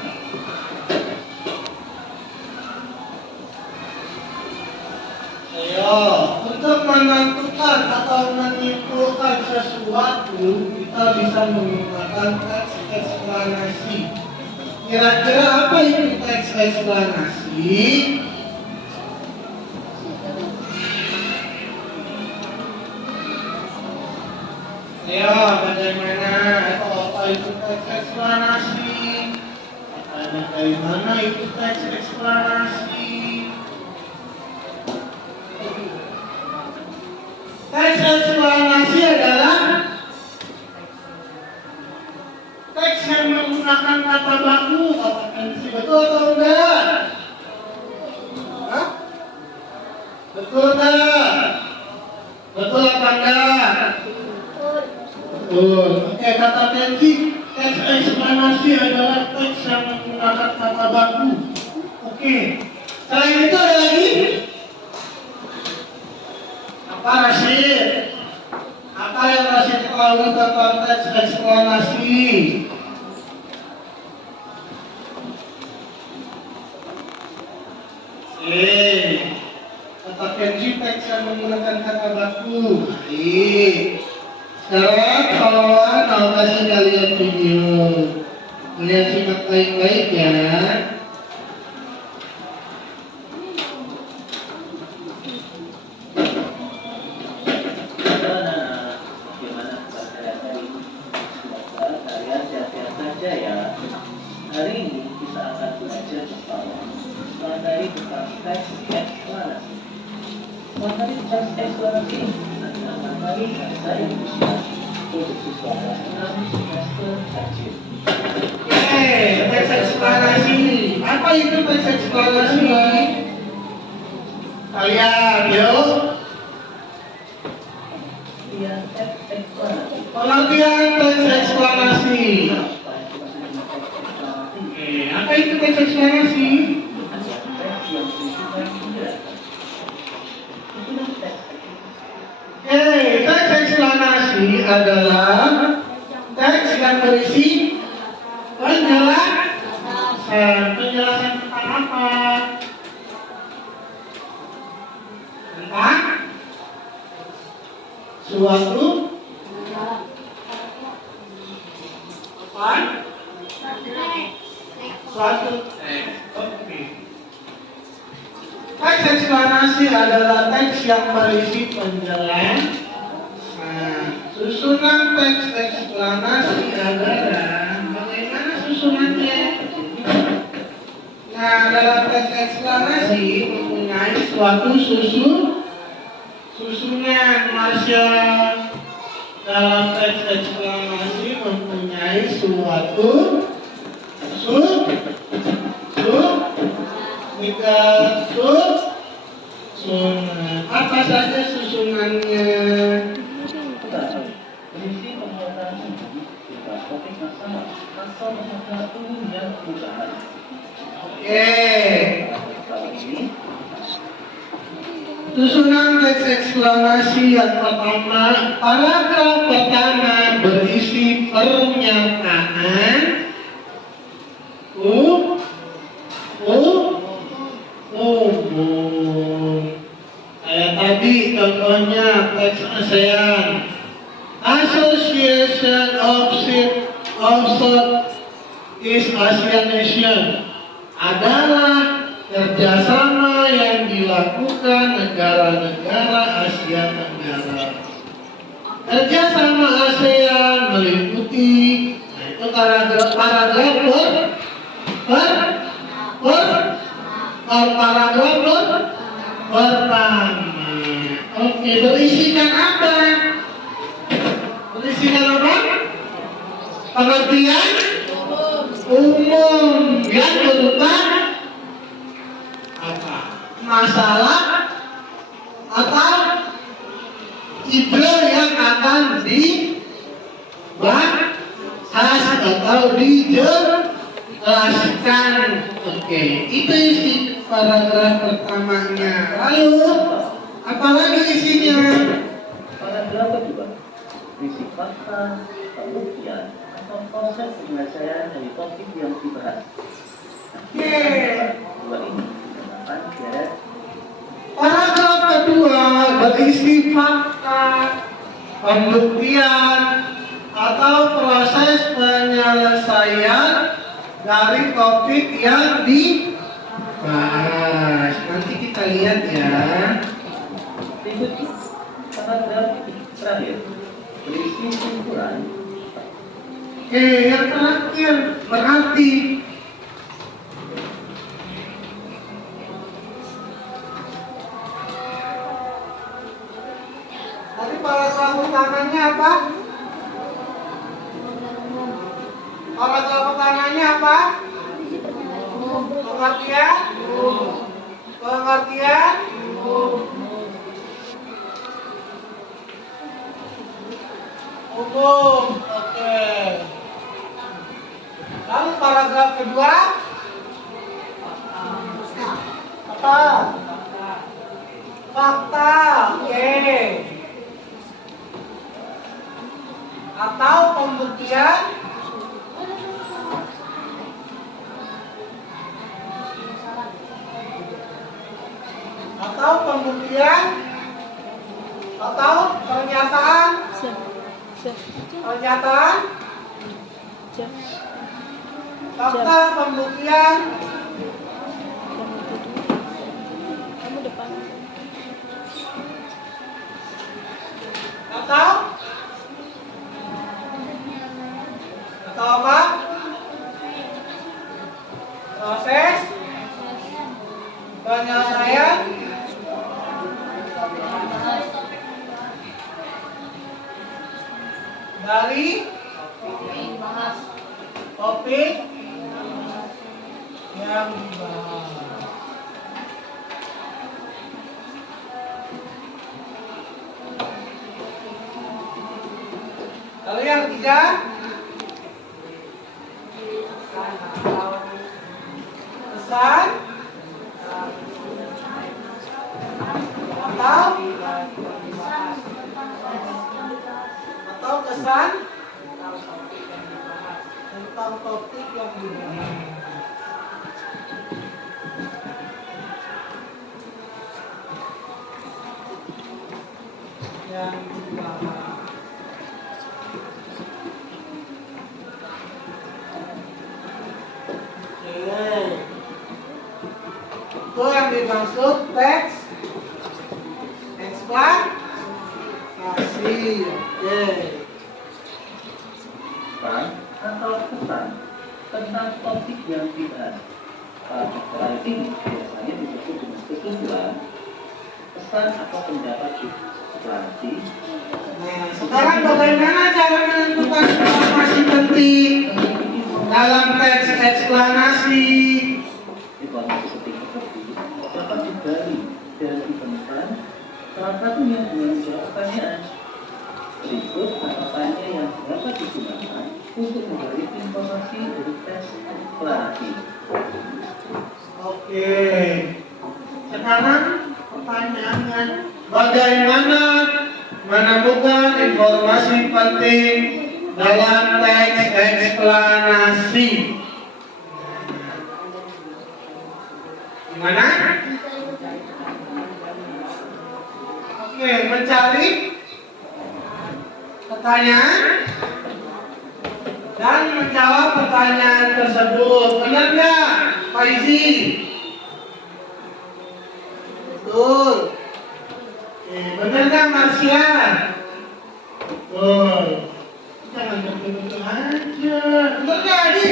Ayo, untuk menentukan atau menyimpulkan sesuatu kita bisa menggunakan teks eksplanasi. Kira-kira apa itu teks eksplanasi? Ayo, bagaimana atau apa itu teks eksplanasi? Bagaimana itu teks eksplanasi? Teks eksplanasi adalah teks yang menggunakan kata baku, katakan sih, betul atau enggak? Hah? Betul enggak? Betul apa enggak? Betul. Oke, kata Tenji, teks eksplanasi adalah teks yang menggunakan kata baku. Oke. Selain itu ada lagi? Apa Rashid? Apa apa yang masih terlalu tentang teks eksplanasi? Kata Kenji teks yang menggunakan kata baku. Baik. Sekarang kawan mau kasih kalian video. Kalian simak baik-baik ya. Bagaimana kalian hari ini? Semoga kalian sehat-sehat saja ya. Hari ini kita akan belajar bersama materi tentang teks eksplanasi. Materi teks eksplanasi adalah materi bahasa Indonesia untuk siswa kelas 6 semester kecil. Teks eksplanasi. Apa itu teks eksplanasi? Kalian, yuk. Iya, teks eksplanasi. Pengertian teks eksplanasi. Apa itu teks eksplanasi? Teks yang bersifat penjelasan. Itulah teks. Teks eksplanasi adalah teks yang berisi penjelasan. Penjelasan tentang apa? Tentang suatu apa? Suatu teks. Oke. Teks eksplanasi adalah teks yang berisi penjelasan. Susunan teks eksplanasi adalah bagaimana susunannya? Nah, dalam teks eksplanasi mempunyai suatu susunan Marsha. Dalam teks eksplanasi mempunyai suatu susunan. Apa saja susunannya? Berisi pernyataan umum tentang topik yang sama asal masalah umum yang perusahaan. Kali ini Susunan teks eksplanasi yang pertama, paragraf pertama berisi pernyataan umum. Kayak tadi contohnya teks ASEAN. Association of Southeast Asian Nation adalah kerjasama yang dilakukan negara-negara Asia Tenggara. Kerjasama ASEAN meliputi, nah itu paragraf pertama. Oke, berisikan apa? Berisikan apa? Pengertian umum yang berupa apa? Masalah atau ide yang akan dibahas atau dijelaskan. Oke, itu isi paragraf pertamanya. Lalu, apalagi isinya? paragraf kedua berisi fakta, pembuktian, atau proses penyelesaian dari topik yang dibahas. Dua ini merupakan garis. Paragraf kedua berisi fakta, pembuktian, atau proses penyelesaian dari topik yang dibahas. Nanti kita lihat ya. Berikutnya, paragraf terakhir berisi simpulan. Yang terakhir berarti tadi paragraf utamanya apa? Paragraf utamanya apa? Pengertian? Pengertian? Umum. Oke. Lalu paragraf kedua? Apa? Fakta. Oke. atau pembuktian atau pernyataan fakta pembuktian Kamu depan. atau apa? Proses penyelesaian dari topik yang dibahas. Lalu yang ketiga, pesan atau kesan tentang topik yang dibahas. Itu yang dimaksud teks eksplanasi. Oke. Pesan atau kesan tentang topik yang dibahas. Pada ini biasanya disebut dengan kesimpulan, pesan atau pendapat substansi. Nah, sekarang bagaimana cara menentukan informasi penting dalam teks eksplanasi? Informasi penting tersebut dapat digali dan ditemukan salah satunya dengan menjawab pertanyaan. Berikut kata-katanya yang dapat digunakan untuk menggali informasi dari teks eksplanasi. Oke. Sekarang pertanyaannya, bagaimana menemukan informasi penting dalam teks eksplanasi? Gimana? Oke, mencari pertanyaan dan menjawab pertanyaan tersebut. Benar nggak, Pak Izi? Betul. Oke, benar nggak, Marsya? Betul. Jangan betul-betul aja. Benar nggak, Adi?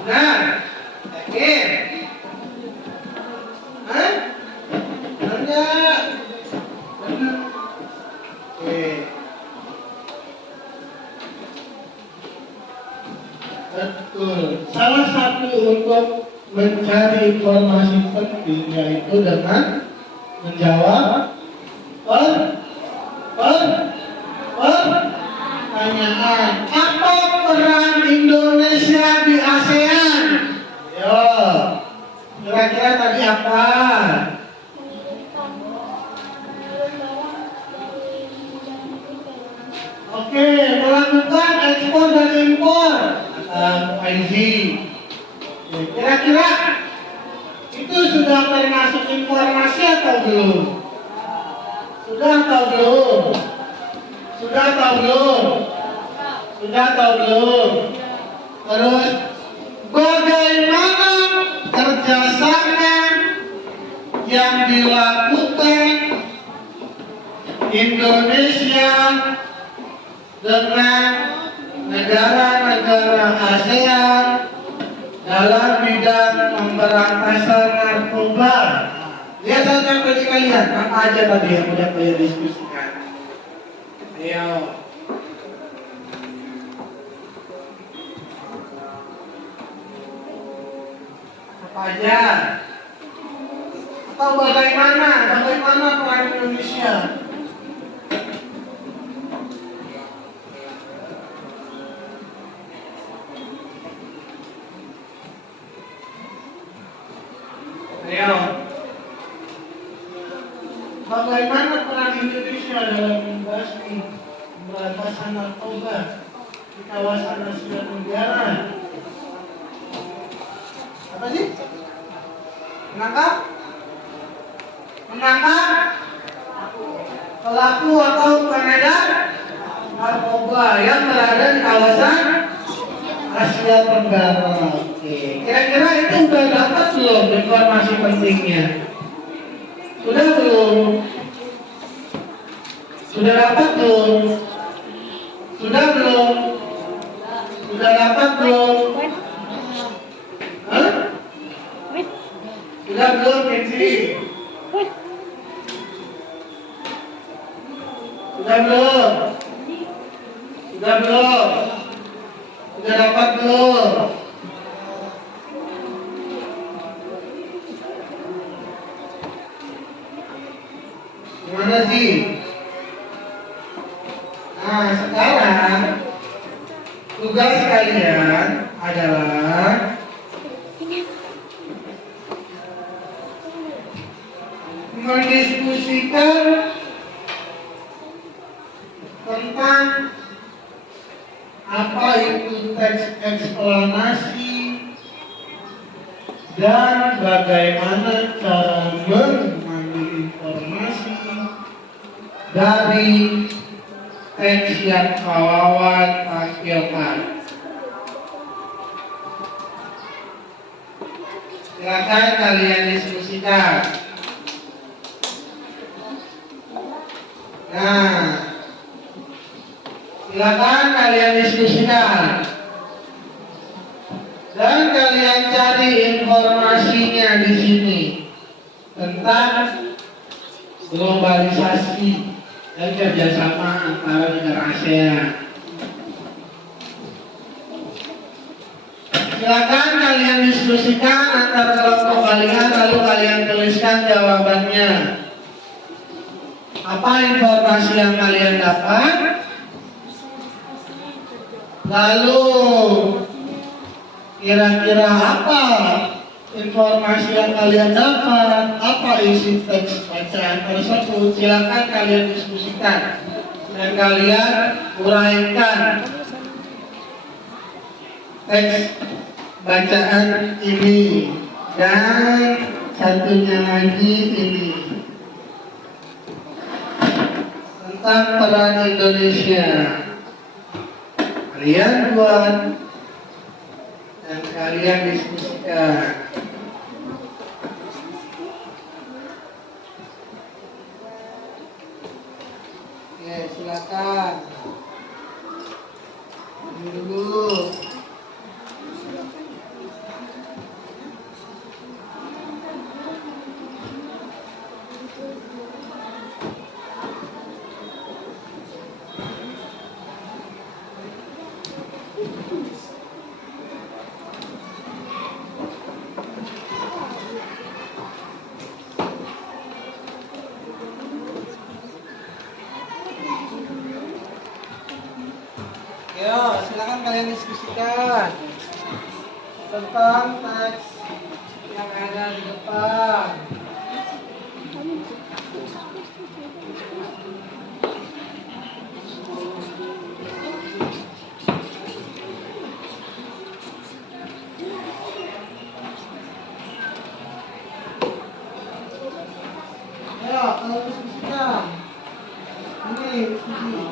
Benar. Yakin? Hah? Benar nggak? Benar. Oke. Betul. Salah satu untuk mencari informasi penting yaitu dengan menjawab pertanyaan. Apa peran Indonesia di ASEAN? Yo, kira-kira tadi apa? Oke, melakukan ekspor dan impor. IZ. Kira-kira itu sudah termasuk informasi atau belum? Sudah atau belum? Sudah atau belum? Sudah atau belum? Terus bagaimana kerjasama yang dilakukan Indonesia dengan negara-negara ASEAN dalam bidang pemberantasan narkoba? Lihat saja tadi kalian, apa aja tadi yang udah kalian diskusikan. Ayo. Apa aja? Atau bagaimana peran Indonesia? Ayo. Bagaimana peran Indonesia dalam membahas pemberantasan narkoba di kawasan Asia Tenggara. Apa sih? Menangkap? Pelaku atau pengedar narkoba yang berada di kawasan Asia Tenggara. Oke, kira-kira itu udah dapat belum informasi pentingnya? Sudah belum? Sudah dapat belum? Sudah belum? Sudah dapat belum? Hah? Sudah belum, Kenzi? Sudah belum? Sudah belum? Sudah dapat belum? Gimana sih? Nah, sekarang tugas kalian adalah mendiskusikan tentang apa itu teks eksplanasi dan bagaimana cara mengambil informasi dari teks yang kawan tampilkan. Silakan kalian diskusikan. Nah, silakan kalian diskusikan dan kalian cari informasinya di sini tentang globalisasi dan kerjasama antara negara ASEAN. Silakan kalian diskusikan antara kelompok kalian, lalu kalian tuliskan jawabannya. Apa informasi yang kalian dapat? Lalu kira-kira apa informasi yang kalian dapat? Apa isi teks bacaan tersebut? Silakan kalian diskusikan dan kalian uraikan teks bacaan ini dan satunya lagi ini tentang peran Indonesia. Kalian buat dan kalian diskusikan. Oke, silakan. Ini dulu. Yo, silakan kalian diskusikan tentang teks yang ada di depan. Ayo, kalian diskusikan. Ini diskusi.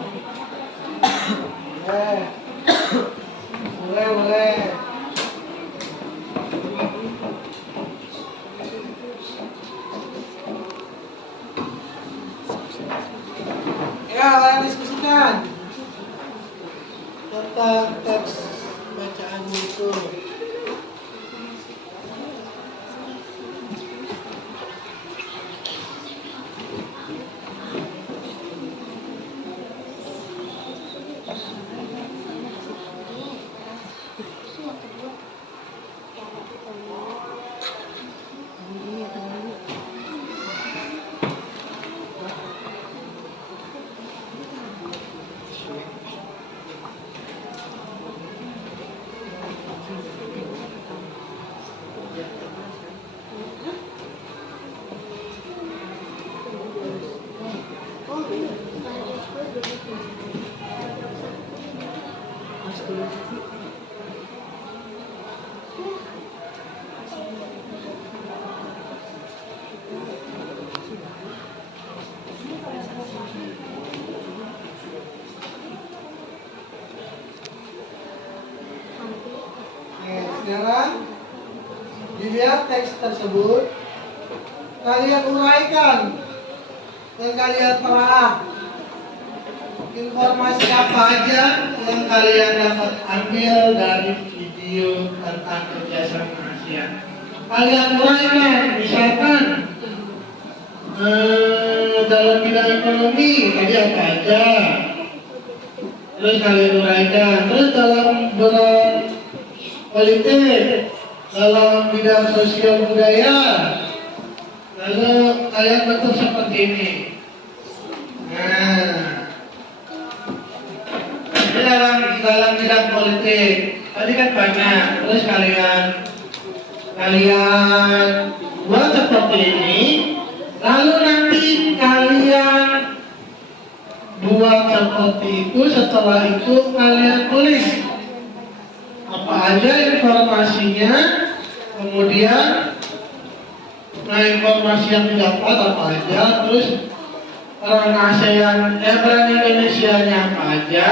Boleh. Ya, kalian diskusikan tentang teks bacaan itu. Sekarang dilihat teks tersebut, kalian uraikan dan kalian telah informasi apa aja yang kalian dapat ambil dari video tentang kerjasama ASEAN. Kalian uraikan, misalkan dalam bidang ekonomi tadi apa aja, terus kalian uraikan. Terus dalam bidang politik, dalam bidang sosial budaya, lalu kalian bentuk seperti ini. Nah, ini dalam bidang politik tadi kan banyak. Terus kalian buat seperti ini. Lalu nanti kalian buat seperti itu. Setelah itu kalian tulis apa aja informasinya, kemudian informasi yang didapat apa aja, terus peran ASEAN, peran Indonesia-nya apa aja,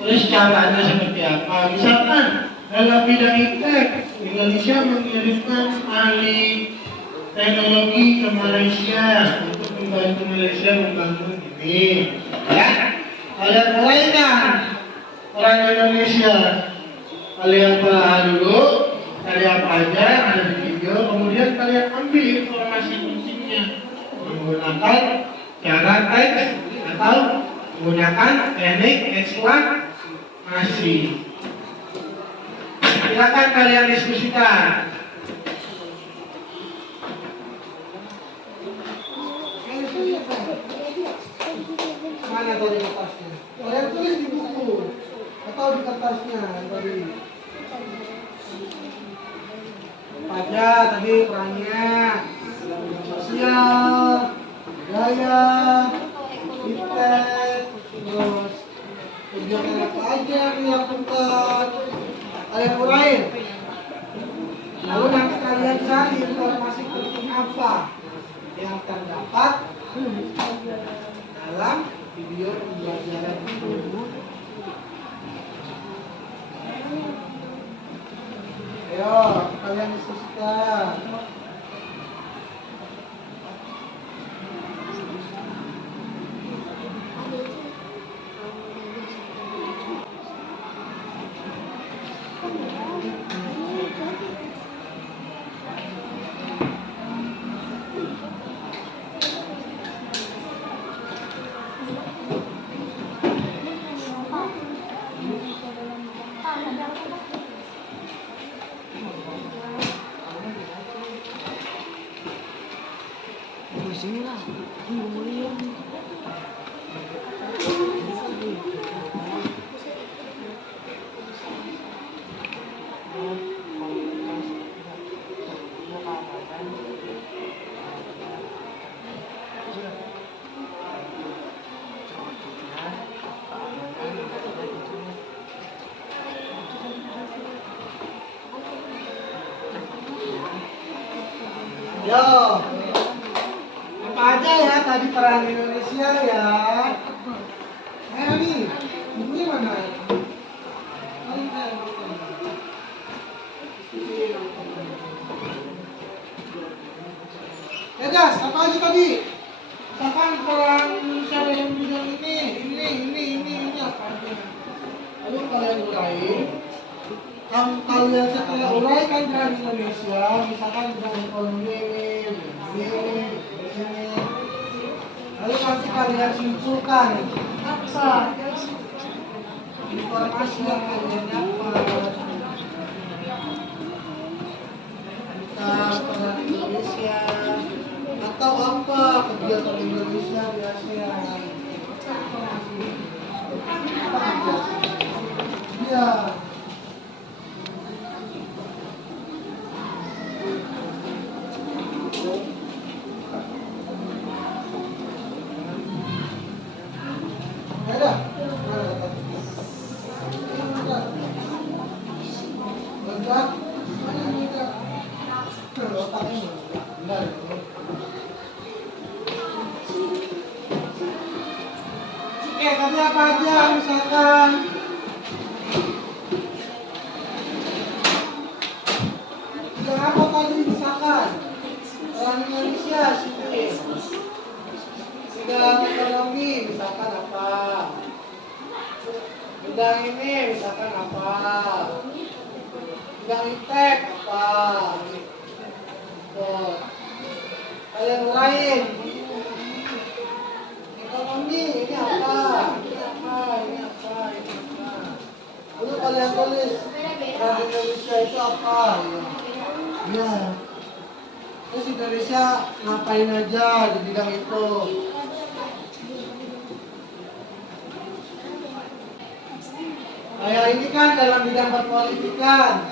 terus caranya seperti apa. Misalkan dalam bidang iptek, Indonesia mengirimkan ahli teknologi ke Malaysia untuk membantu Malaysia membangun ini. Ya, kalian mulaikan peran Indonesia. Kalian telah dulu, kalian apa aja yang ada di video, kemudian kalian ambil informasi pentingnya menggunakan cara teks atau menggunakan teknik eksklamasi. Silakan kalian diskusikan. Mana tadi kertasnya? Kalian tulis di buku atau di kertasnya tadi? Aja tadi perannya sosial, budaya, iptek, terus kegiatan apa aja yang dilakukan, kalian urain. Lalu nanti kalian cari informasi penting apa yang terdapat dalam video pembelajaran itu. Ayo, kalian diskusikan. Yo, apa aja ya tadi peran Indonesia ya? Nih, bukunya mana? Ya guys, apa aja tadi? Misalkan peran Indonesia dalam bidang ini apa aja? Lalu kalian urain. Kalian setelah uraikan peran Indonesia, misalkan bidang ekonomi ini. Lalu nanti kalian simpulkan apa informasi yang kalian dapat tentang peran Indonesia atau apa kegiatan Indonesia di ASEAN. Ya. Ada? Enggak. Enggak. Otaknya enggak. Oke, tadi apa aja misalkan? Bidang apa tadi misalkan? Orang Indonesia sipil. Bidang ekonomi misalkan apa? Bidang ini misalkan apa? Bidang iptek apa? Oh. Kalian lain. Ekonomi ini apa? Ini apa? Ini apa? Ini apa? Lalu kalian tulis orang Indonesia itu apa? Ya. Terus Indonesia ngapain aja di bidang itu? Kayak ini kan dalam bidang perpolitikan.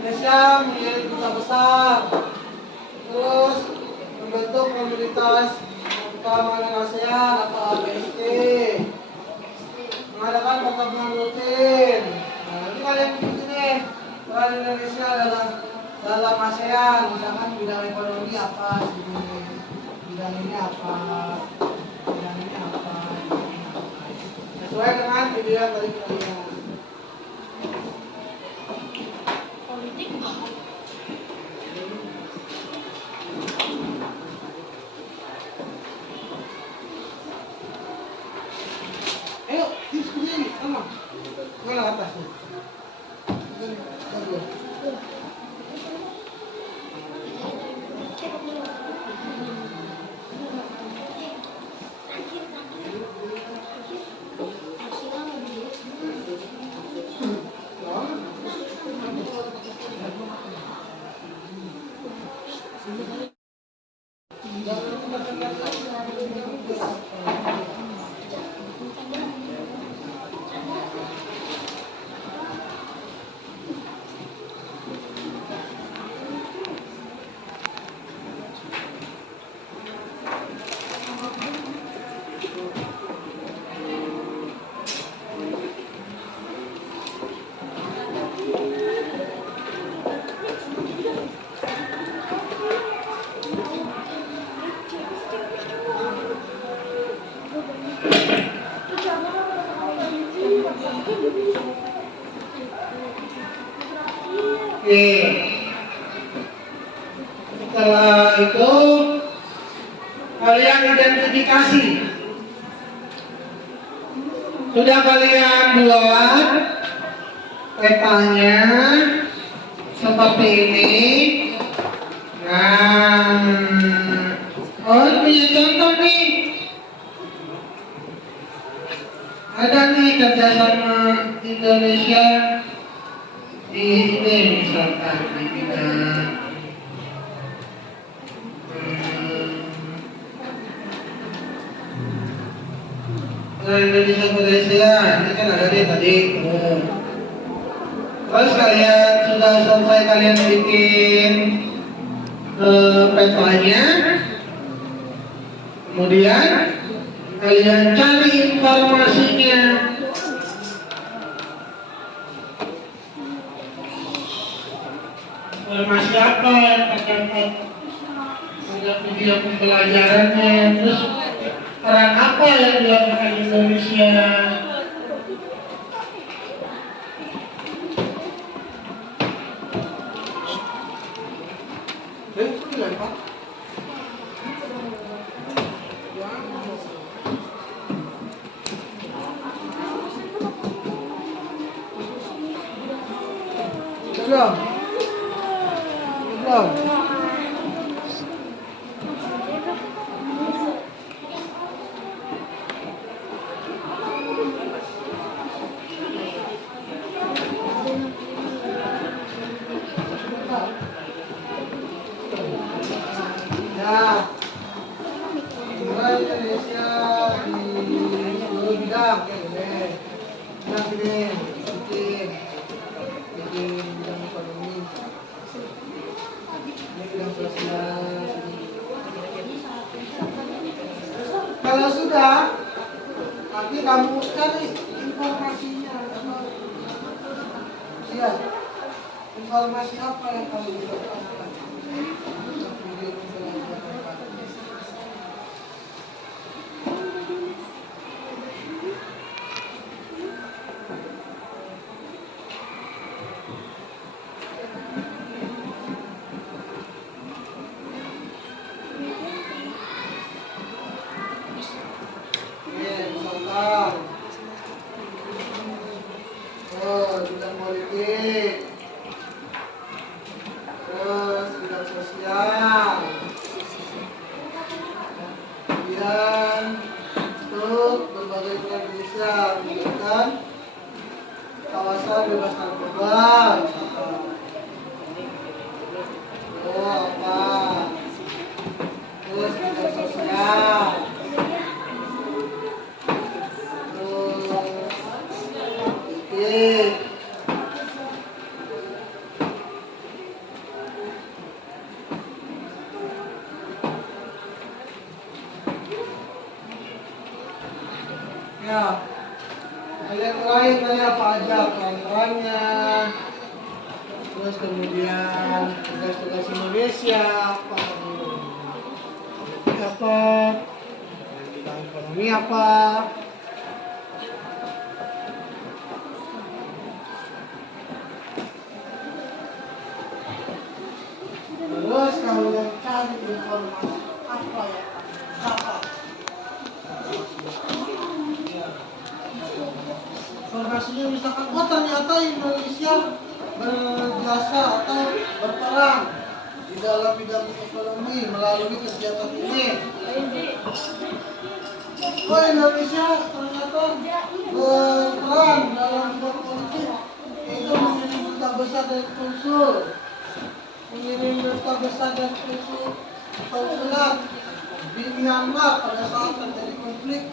Indonesia menjadi duta besar. Terus membentuk komunitas keamanan ASEAN atau ABST, mengadakan pertemuan rutin. Nah, ini kalian bikin nih peran Indonesia dalam ASEAN, misalkan bidang ekonomi apa, bidang ini apa, bidang ini apa, sesuai dengan video yang tadi kalian. Politik apa? Ayo, diskusi, sama. Mana atasnya? Bagus. Oke. Setelah itu kalian identifikasi. Sudah kalian buat petanya seperti ini. Nah, oh punya contoh nih. Ada nih kerjasama Indonesia di ini misalkan di bidang Indonesia ini kan ada nih tadi. Terus kalian sudah selesai kalian bikin petanya, kemudian kalian cari informasinya. Informasi apa yang terdapat pada video pembelajarannya, terus peran apa yang dilakukan Indonesia. Belum. Belum. Ya. Mulai Indonesia di seluruh bidang kayak gini. Bidang ini, bikin bidang ekonomi. Ini bidang sosial. Kalau sudah, nanti kamu cari informasinya. Siap. Informasi apa yang kamu dapatkan? Video pembelajaran. Misalkan, bidang politik, terus bidang sosial, kemudian untuk berbagai peran Indonesia menunjukkan kawasan bebas narkoba, misalkan. Apa? Terus bidang sosial. Ya, kalian lain tanya apa aja peran-perannya, terus kemudian tugas-tugas Indonesia apa, bidang ekonomi apa. Terus kalian cari informasi apa yang dapat. Informasinya misalkan, oh ternyata Indonesia berjasa atau berperan di dalam bidang ekonomi melalui kegiatan ini. Oh Indonesia ternyata berperan dalam bidang politik, itu mengirim duta besar dan konsul, mengirim duta besar dan konsulat di Myanmar pada saat terjadi konflik.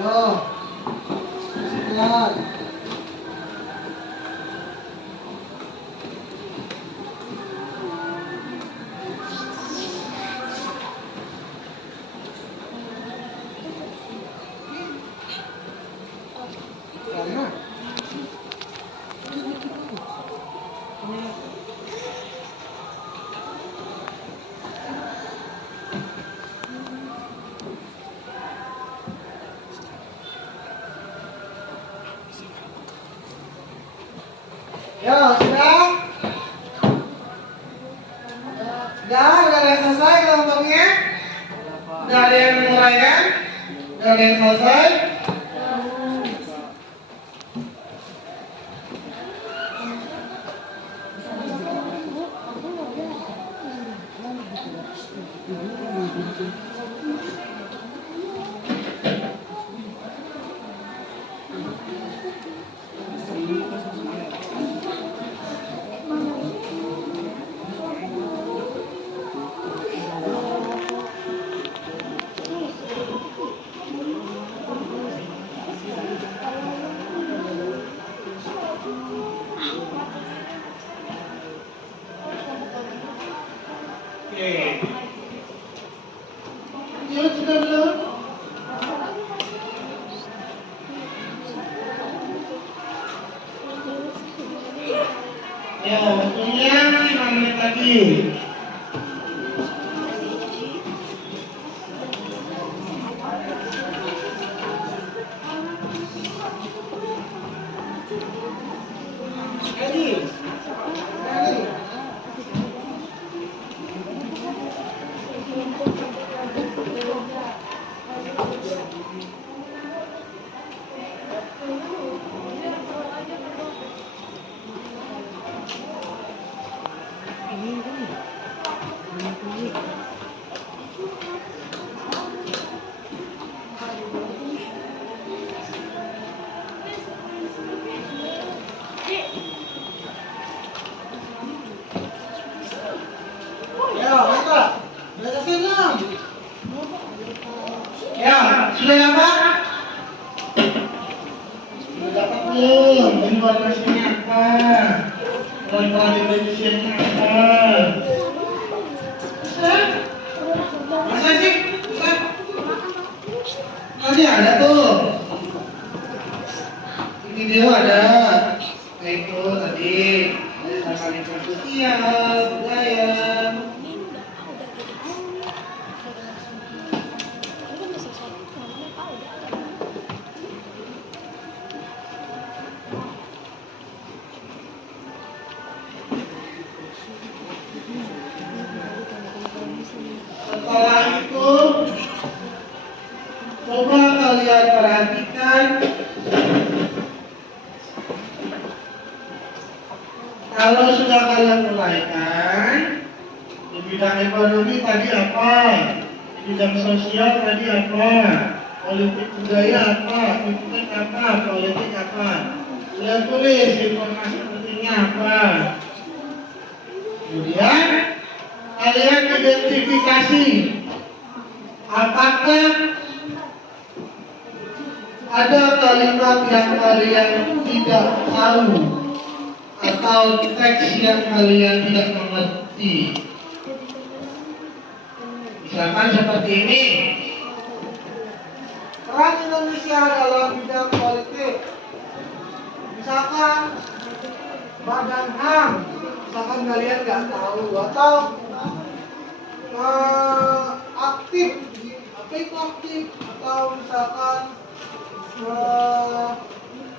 Yo, sekian. Karena ya, sudah? Udah ada yang selesai kelompoknya? Udah ada yang mulai kan? Udah ada yang selesai? Oke. Ya, sudah belum? Ya, waktunya 5 menit lagi. Ready? Ready? Ini kan Sudah dapat? Sudah dapat belum? Ini warnanya apa? Warna definisinya apa? Masa sih? Tadi ada tuh. Di video ada. Kayak itu tadi. Sama lingkungan sosial, budaya. Setelah itu, coba kalian perhatikan kalau sudah kalian uraikan di bidang ekonomi tadi apa, di bidang sosial tadi apa, politik budaya apa, politik apa, politik apa. Kalian tulis informasi pentingnya apa. Kemudian kalian identifikasi apakah ada kalimat yang kalian tidak tahu atau teks yang kalian tidak mengerti. Misalkan seperti ini, peran Indonesia dalam bidang politik. Misalkan Badan HAM, misalkan kalian nggak tahu atau aktif, apa itu aktif? Atau misalkan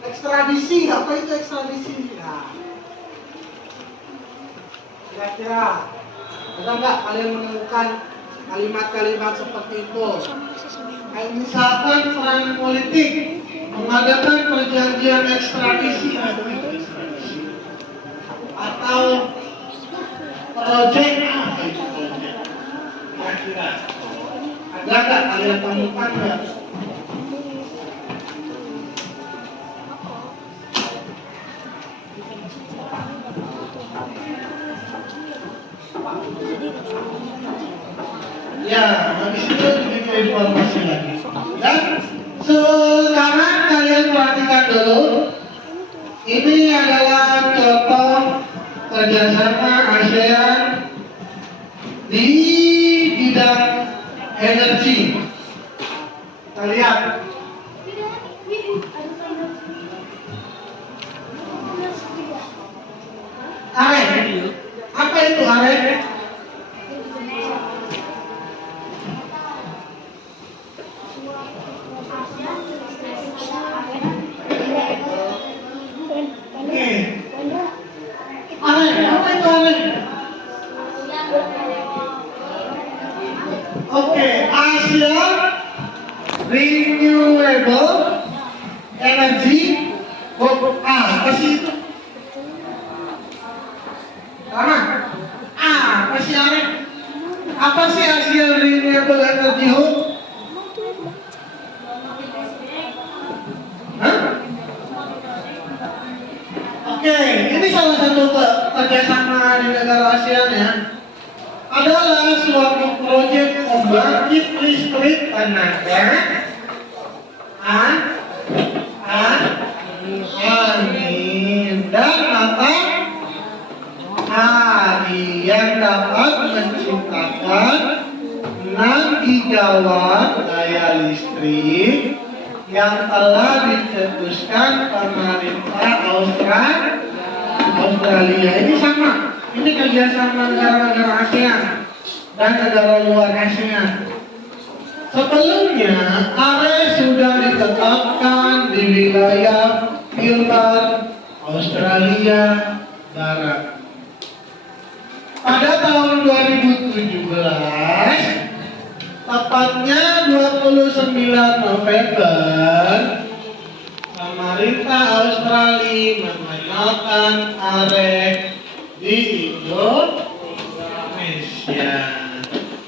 ekstradisi, apa itu ekstradisi? Nah, kira-kira ada nggak kalian menemukan kalimat-kalimat seperti itu? Kayak misalkan peran politik mengadakan perjanjian ekstradisi, atau proyek apa itu proyek? Kira-kira ada nggak kalian temukan nggak? Ya, habis itu diberikan informasi lagi. Dan sekarang kalian perhatikan dulu. Ini adalah contoh kerjasama ASEAN di bidang energi. Kita lihat. AREN. Apa itu AREN? Oke, Asia Renewable Energy Group A. Apa sih itu? Sama? A. Apa sih AREN? Apa sih Asia Renewable Energy Group? Hah? Oke, ini salah satu kerjasama di negara ASEAN ya. Adalah suatu proyek pembangkit listrik tenaga angin dan matahari yang dapat menciptakan 6 gigawatt daya listrik yang telah dicetuskan pemerintah Australia. Ini sama. Ini kerjasama negara-negara ASEAN dan negara luar ASEAN. Sebelumnya, AREN sudah ditetapkan di wilayah Queensland, Australia Barat. Pada tahun 2017, tepatnya 29 November, pemerintah Australia mengenalkan AREN di Indonesia.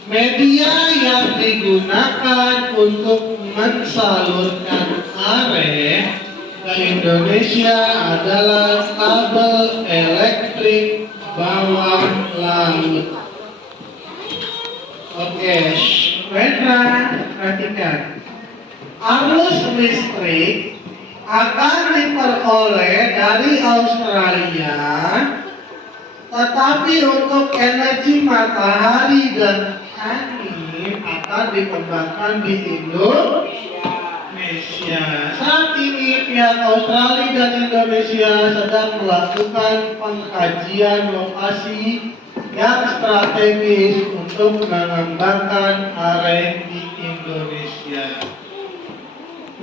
Media yang digunakan untuk mensalurkan AREN ke Indonesia adalah kabel elektrik bawah laut. Oke, Rendra, perhatikan. arus listrik akan diperoleh dari Australia, tetapi untuk energi matahari dan angin akan dikembangkan di Indonesia. Saat ini pihak Australia dan Indonesia sedang melakukan pengkajian lokasi yang strategis untuk mengembangkan aren di Indonesia.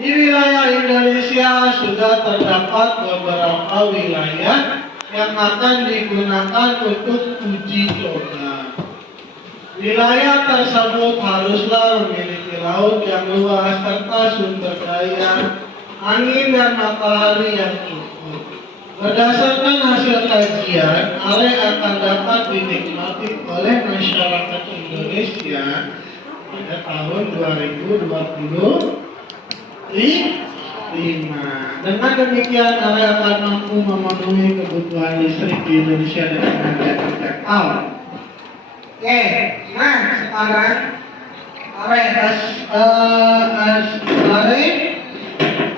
Di wilayah Indonesia sudah terdapat beberapa wilayah yang akan digunakan untuk uji coba. Wilayah tersebut haruslah memiliki laut yang luas serta sumber daya angin dan matahari yang cukup. Berdasarkan hasil kajian, area akan dapat dinikmati oleh masyarakat Indonesia pada tahun 2025. Dengan demikian, area akan mampu memenuhi kebutuhan listrik di Indonesia dengan harga terjangkau. Oke, nah sekarang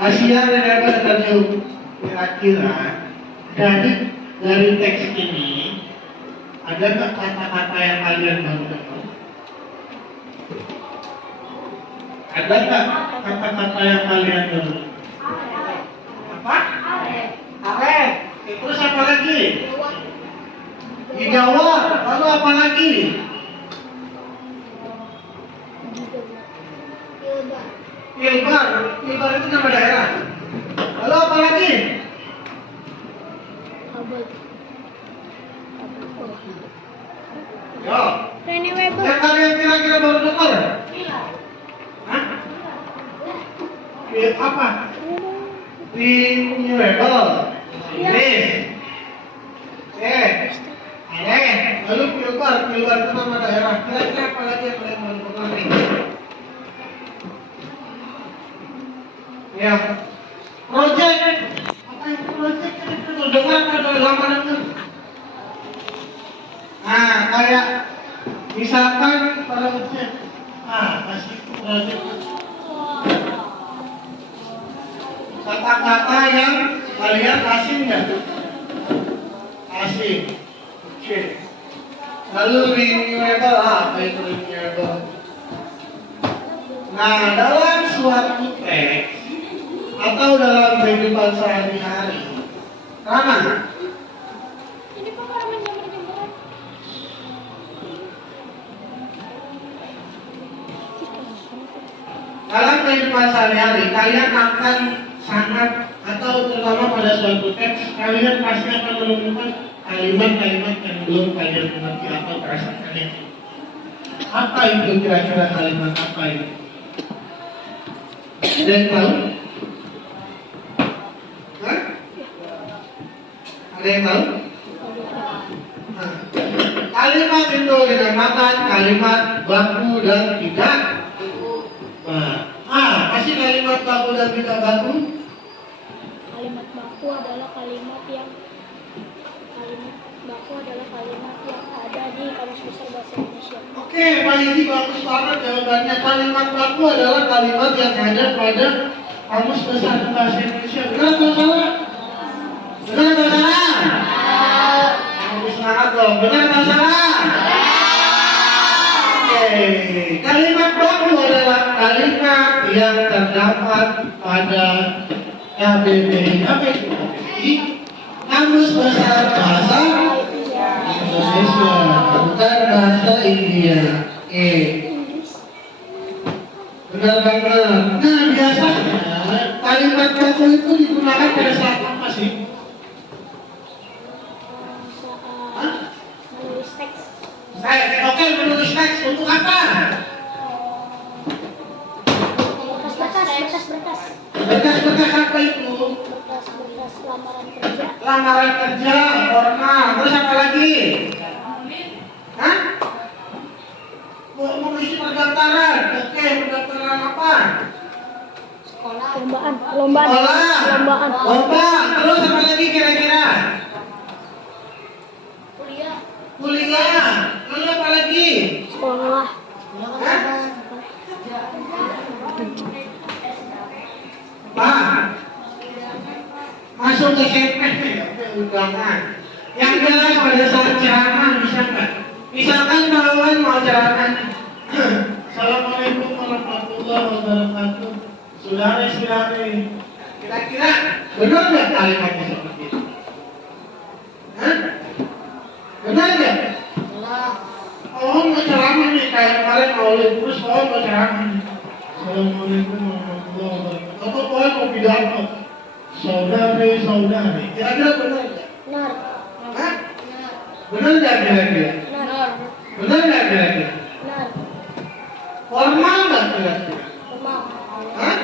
Asia Renewable Energy kira-kira dari teks ini ada nggak kata-kata yang kalian baru dengar? Ada nggak kata-kata yang kalian baru? Apa? Aren. Terus apa lagi? Gigawatt. Lalu apa lagi? Pilbar. Pilbar itu nama daerah. Lalu apa lagi? Yo. Renewable. Yang kalian kira-kira baru dengar? Hah? Apa? Renewable. Yes. Lalu Pilbar itu nama daerah. Kira-kira apa lagi yang kalian baru dengar nih? Ya. Project. Apa itu project? Kalian dengar atau lama dengar? Nah, kayak misalkan project. Kasih project. Kata-kata yang kalian asing nggak? Asing. Oke. Lalu renewable, apa itu renewable? Nah, dalam suatu teks atau dalam kehidupan sehari-hari, Rana, Ini kok orang menjamur-jamuran? dalam kehidupan sehari-hari kalian akan sangat atau terutama pada suatu teks kalian pasti akan menemukan kalimat-kalimat yang belum kalian mengerti atau merasakan itu. Apa itu kira-kira kalimat apa itu? Ada yang tahu? Hah? Ada yang tahu? Nah, kalimat itu dinamakan kalimat baku dan tidak. Kasih kalimat baku dan tidak baku. Kalimat baku adalah kalimat yang ada di Kamus Besar Bahasa Indonesia. Oke, Pak Yudi bagus banget jawabannya. Kalimat baku adalah kalimat yang ada pada Kamus Besar Bahasa Indonesia. Benar atau salah? Benar atau salah? Kamu semangat dong. Benar atau salah? Oke, kalimat baku adalah kalimat yang terdapat pada KBBI. Apa itu KBBI? Kamus Besar Bahasa Indonesia, bukan bahasa India. Benar banget. Nah, biasanya kalimat baku itu digunakan pada saat apa sih? Menulis teks. Oke, menulis teks untuk apa? Berkas. Berkas apa itu? Berkas lamaran kerja. Lamaran kerja, formal. Terus apa lagi? Hah? Mau isi pendaftaran. Oke, pendaftaran apa? Sekolah. Sekolah. Lomba. Terus apa lagi kira-kira? Kuliah. Lalu apa lagi? Sekolah. Hah? langsung ke segmen undangan. Yang jelas pada saat ceramah bisa nggak? Misalkan kawan mau ceramah. Assalamualaikum warahmatullahi wabarakatuh. Saudara-saudari, kira-kira benar nggak kalimatnya seperti itu? Hah? Benar nggak? Oh mau ceramah nih kayak kemarin Maulid terus mau ceramah nih. Assalamualaikum warahmatullahi wabarakatuh. Atau mau pidato. Saudari-saudari, kira-kira benar nggak? Benar. Hah? Benar nggak kira-kira? Benar. Benar nggak kira-kira? Benar. Formal nggak kira-kira? Benar. Hah?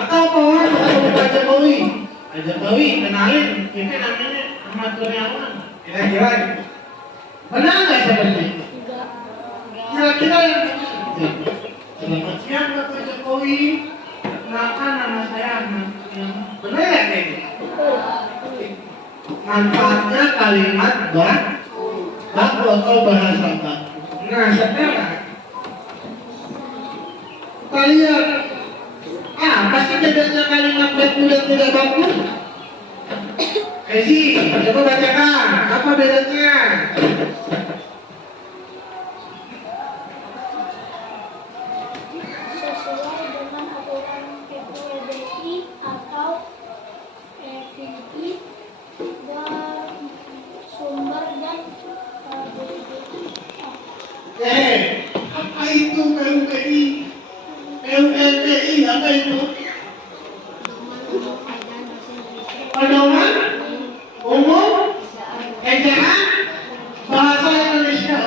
Atau pohon atau Pak Jokowi? Pak Jokowi kenalin, ini namanya Ahmad Kurniawan. Kira-kira gitu. Benar nggak seperti itu? Enggak. Kira-kira yang itu seperti itu. Selamat siang Bapak Jokowi. Kenalkan nama saya Ahmad Kurniawan. Benar nggak kayak gitu? Manfaatnya kalimat baku atau bahasa baku. Nah sekarang kita lihat apa sih bedanya kalimat baku dan tidak baku? Ezi, coba bacakan apa bedanya? Sesuai dengan aturan PPDI atau PPI dan sumber dan Apa itu PUPI? PULPI apa itu? Pedoman umum ejaan bahasa Indonesia.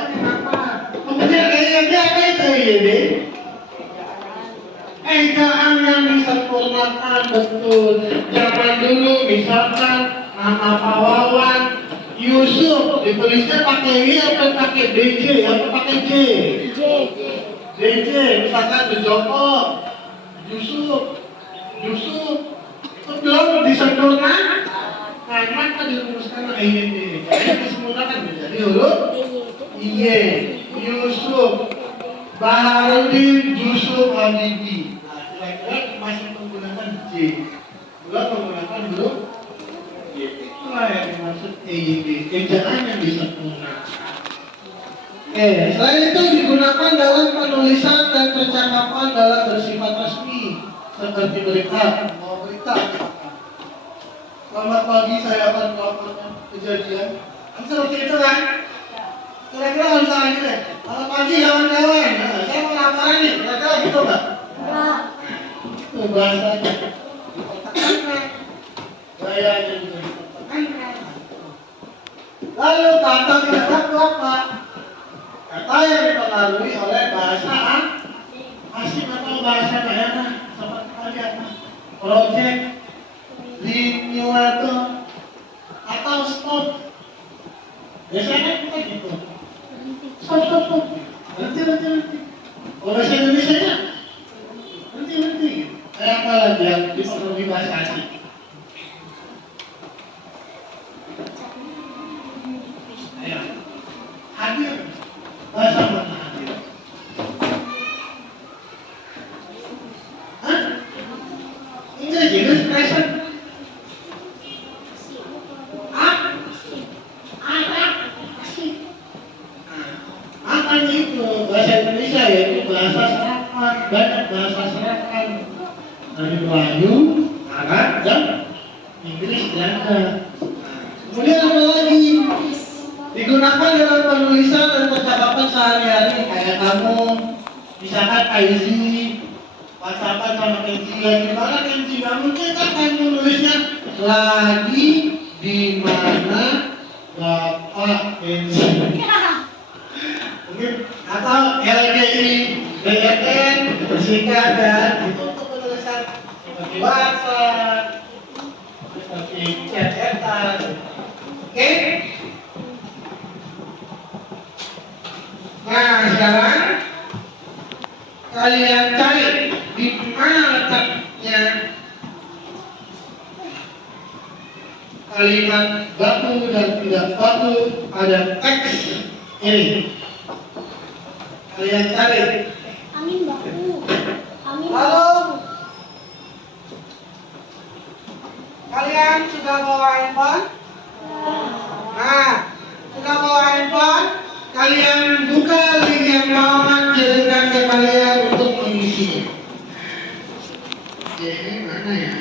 Kemudian EYD apa itu EYD? Ejaan yang disempurnakan betul. Zaman dulu misalkan nama Pak Wawan Yusuf ditulisnya pakai Y atau pakai DJ atau pakai J? DJ, misalkan Joko, Yusuf, itu belum disempurnakan. Karena kan dirumuskan IYD, jadi disempurnakan menjadi huruf Y, Yusuf, Baharudin, Yusuf, Habibi. Nah, kira-kira masih menggunakan J, belum menggunakan huruf Y. Itulah yang dimaksud EYD, ejaan yang disempurnakan. Selain itu digunakan dalam penulisan dan percakapan dalam bersifat resmi seperti berita, mau berita. Selamat pagi, saya akan melaporkan kejadian. Kan seperti itu kan? Kira-kira kalau misalnya gitu, selamat pagi kawan-kawan. Nah, saya mau laporan nih, kira-kira gitu nggak? Enggak. Itu bahasanya. Ditekankan, gayanya juga ditekankan. Lalu kata tidak baku apa? Kata yang dipengaruhi oleh bahasa asing atau bahasa daerah seperti apa? Project, renewable, atau stop. Biasanya kita gitu. Stop. Berhenti. Kalau bahasa Indonesia nya berhenti. Kayak apa lagi yang dipengaruhi bahasa asing? Ayo, hadir. Bahasa mana hadir? Hah? English present. Apa itu bahasa Indonesia yaitu bahasa serapan, banyak bahasa serapan dari Melayu, Arab dan Inggris Belanda. Kemudian apa lagi? Digunakan dalam penulisan dan percakapan sehari-hari kayak kamu, misalkan Aizi, WhatsAppan sama Kenji, lagi di mana Kenji? Gak mungkin kan kamu nulisnya lagi di mana Bapak Kenji. Mungkin atau LGI, BNN, bersingkat dan itu untuk penulisan seperti WhatsApp, seperti chat-chatan. Oke? Nah sekarang kalian cari di mana letaknya kalimat baku dan tidak baku pada teks ini. Kalian cari. Angin baku. Angin Halo. baku. Kalian sudah bawa handphone? Nah, sudah bawa handphone? Kalian buka link yang Muhammad kirimkan ke kalian untuk mengisinya. Oke, mana ya?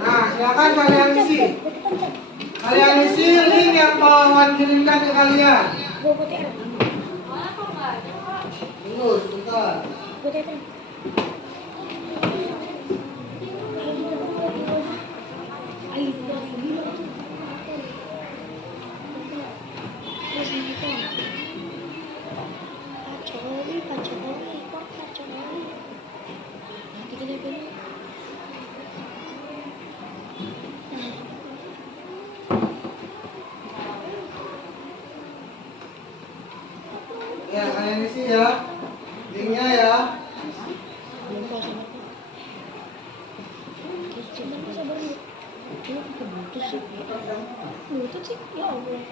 Nah, silakan kalian isi. Kalian isi link yang Pahlawan kirimkan ke kalian. Tunggu, sebentar. Ya, kalian isi ya. Linknya ya. Bluetooth sih, ya Allah.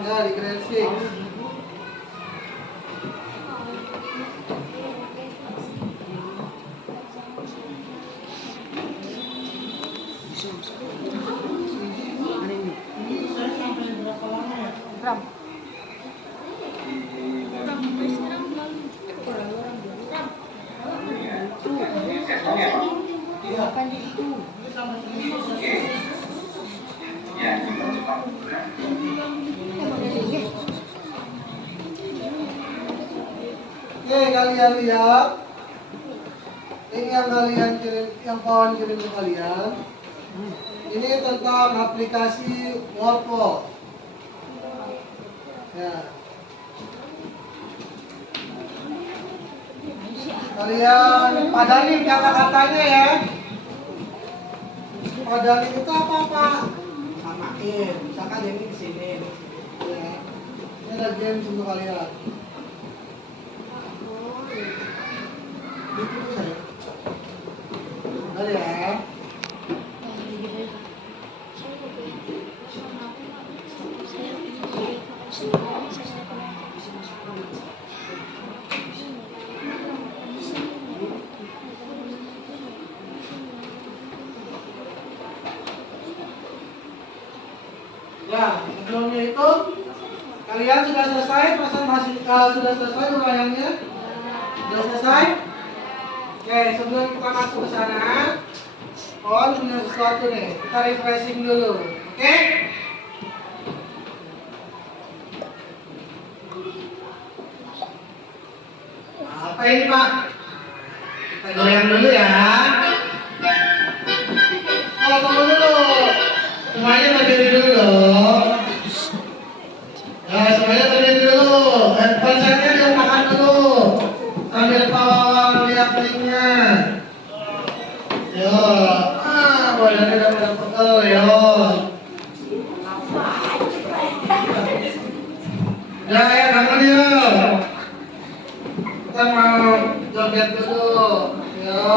Ya, di Grand Six. Ram. Oke, kalian lihat link yang kalian kirim, yang kawan kirim ke kalian. Ini tentang aplikasi Workflow. Ya. Kalian padanin kata-katanya ya. Padanin itu apa? Samain. Misalkan ini di sini. Ya. Ini ada game untuk kalian. Bentar ya. Ya, sebelumnya itu kalian sudah selesai presentasi, sudah selesai uraiannya? Sudah selesai? Oke, sebelum kita masuk ke sana, kawan punya sesuatu nih. Kita refreshing dulu, oke? Nah, apa ini Pak? Kita goyang dulu ya. Oh, tunggu dulu. Semuanya berdiri dulu dong. Ya, semuanya berdiri dulu. Konsepnya diletakkan dulu. Sambil Pahlawan lihat linknya. Yo, badannya udah pada pegel yo. Ya, bangun yuk. Kita mau joget dulu. Yo.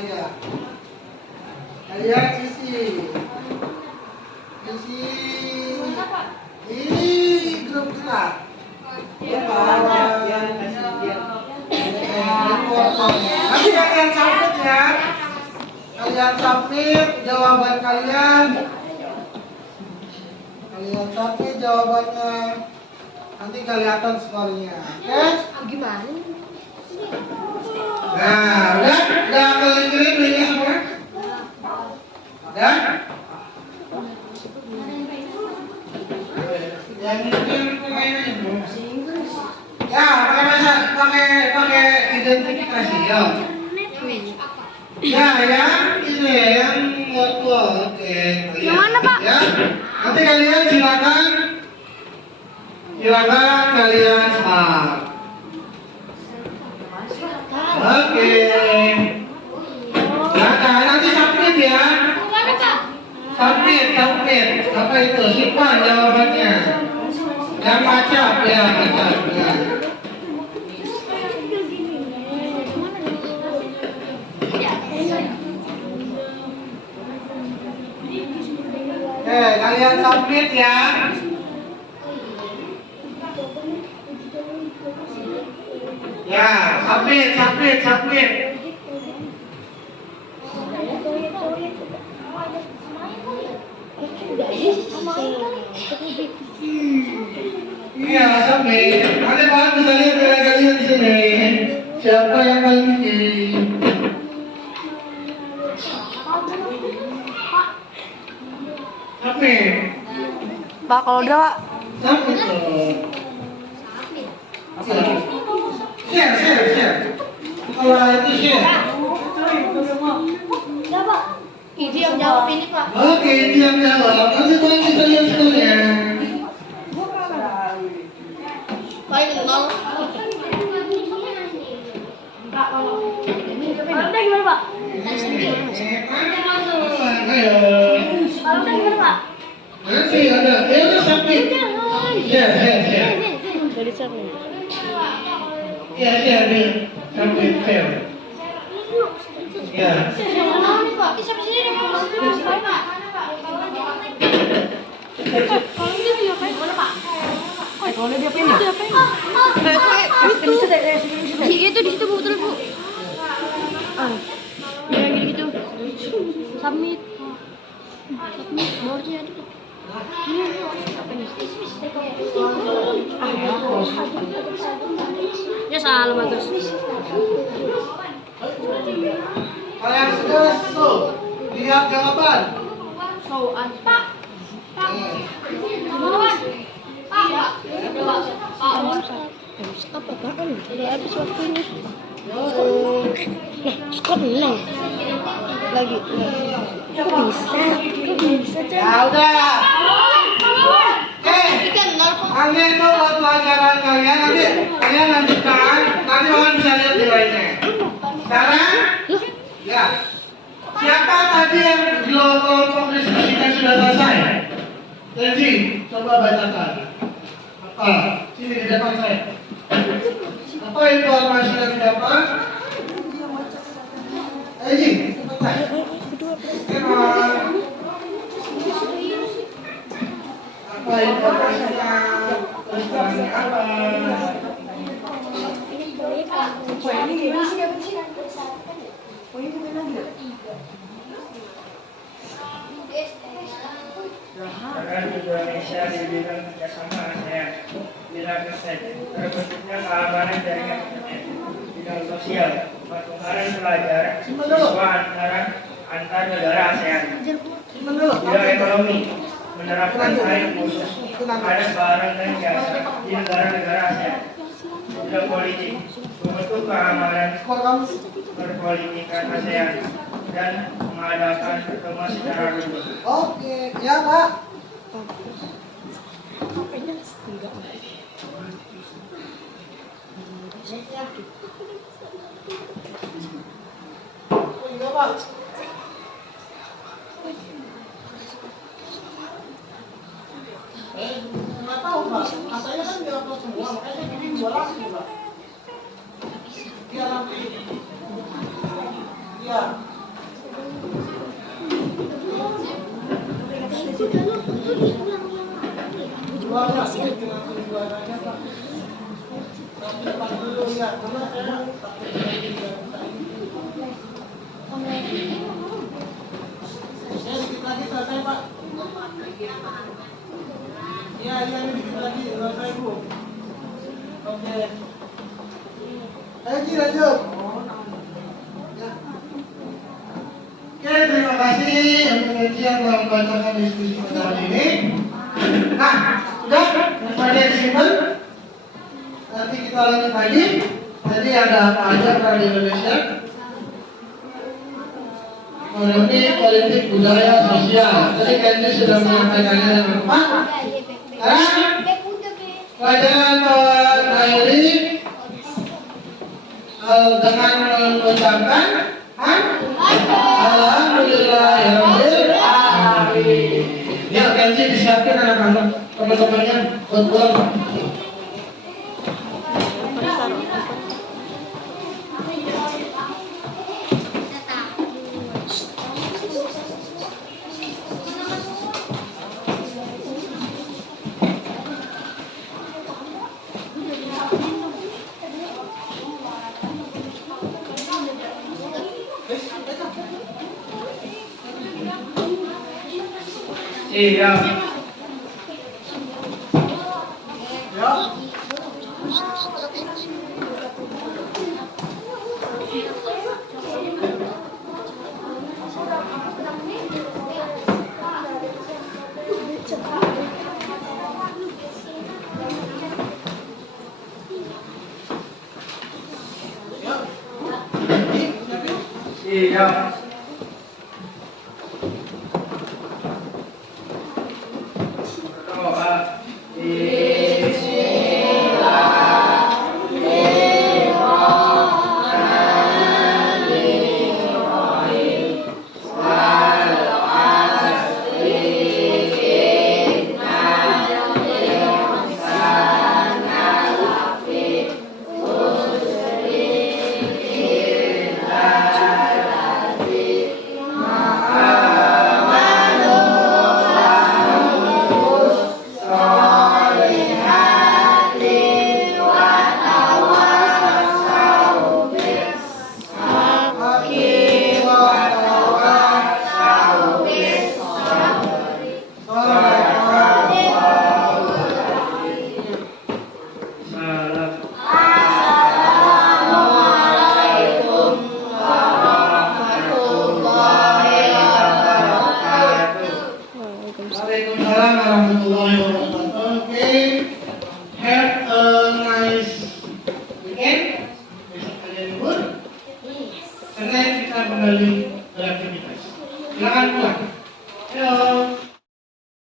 kalian. Kalian isi. Ini grup kita. Nanti kalian submit ya. Kalian submit jawaban kalian. Kalian submit jawabannya. Nanti kelihatan skornya. Oke? Gimana? Nah, udah kalian ini semua? Udah? Yang ini mainnya ibu. Ya, pakai identifikasi ya. Ya, ini yang virtual. Oke. Yang mana, Pak? Ya. Nanti kalian silakan kalian smart. Oke. Nah, nanti submit ya. Submit. Apa itu? Simpan jawabannya. Yang macam ya, macam. Ya. Kalian submit ya. Ya, submit. Iya, submit. Nanti Pak bisa lihat kalian di sini. Siapa yang paling tinggi? Submit. Pak, kalau udah, Pak. Submit loh. Share. Kalau itu share. Udah, Pak. Ini yang jawab ini, Pak. Oke, ini yang jawab. Nanti Pak bisa lihat skornya. Paling nol. Kalau udah gimana, Pak? Ayo. Kalau udah gimana, Pak? Nanti ada. Udah submit. Share. Dari siapa? Ya, share. Submit, share. Ya. Pak, siapa sini nih, Pak? Kalau dia diapain? Mana, Pak? Kalau udah diapain ya? Itu di situ, Bu, betul, Bu. Ya, gitu. Submit. Bawahnya ada. Ya salah, Mas. Kalian sudah lihat jawaban. Pak. Apaan? Udah habis waktunya. Nah, skor 0. Lagi. Kok bisa, Cak? Ya udah. Oke. Nanti itu buat pelajaran kalian. Nanti kalian lanjutkan. Nanti kalian bisa lihat nilainya. Sekarang, ya. Siapa tadi yang kelompok diskusinya sudah selesai? Tensi, coba bacakan. Apa? Sini di depan saya. Apa informasi yang didapat? Tensi, cepat. Apa informasinya? Terus terangnya apa? Peran Indonesia di bidang kerjasama ASEAN, bidang kesehatan, terbentuknya keamanan jaringan internet, bidang sosial, pertukaran pelajar, siswa antar negara ASEAN, bidang ekonomi, menerapkan tarif khusus pada barang dan jasa di negara-negara ASEAN, bidang politik, membentuk keamanan perpolitikan ASEAN dan mengadakan pertemuan secara rutin. Oke, ya Pak. Iya Pak. Nggak tahu Pak. Katanya kan diupload semua, makanya bikin 2 lagi Pak. Iya nanti. Iya. keluar Pak, bikin langsung keluar aja Pak. Tapi depan dulu ya, karena saya takut lagi ya, dikit lagi selesai Pak. Iya, ini dikit lagi, selesai Bu. Oke. Lagi lanjut. Ya. Oke, terima kasih yang pengajian telah membacakan diskusi pada hari ini. Nah, sudah semuanya disimpan. Nanti kita lanjut lagi. Jadi ada apa aja kalau di Indonesia? Ekonomi, politik, budaya, sosial. Tadi Kenji sudah menyampaikannya dengan tepat. Sekarang pelajaran Pak Nairi dengan mengucapkan Alhamdulillahirabbil alamin. Ya, Kenji disiapkan anak-anak teman-temannya buat pulang Pak. Iya. Ya. Iya. Berdoa. Waalaikumsalam warahmatullahi wabarakatuh. Oke, have a nice weekend. Besok ada libur. Senin kita kembali beraktivitas. Silakan pulang. Halo.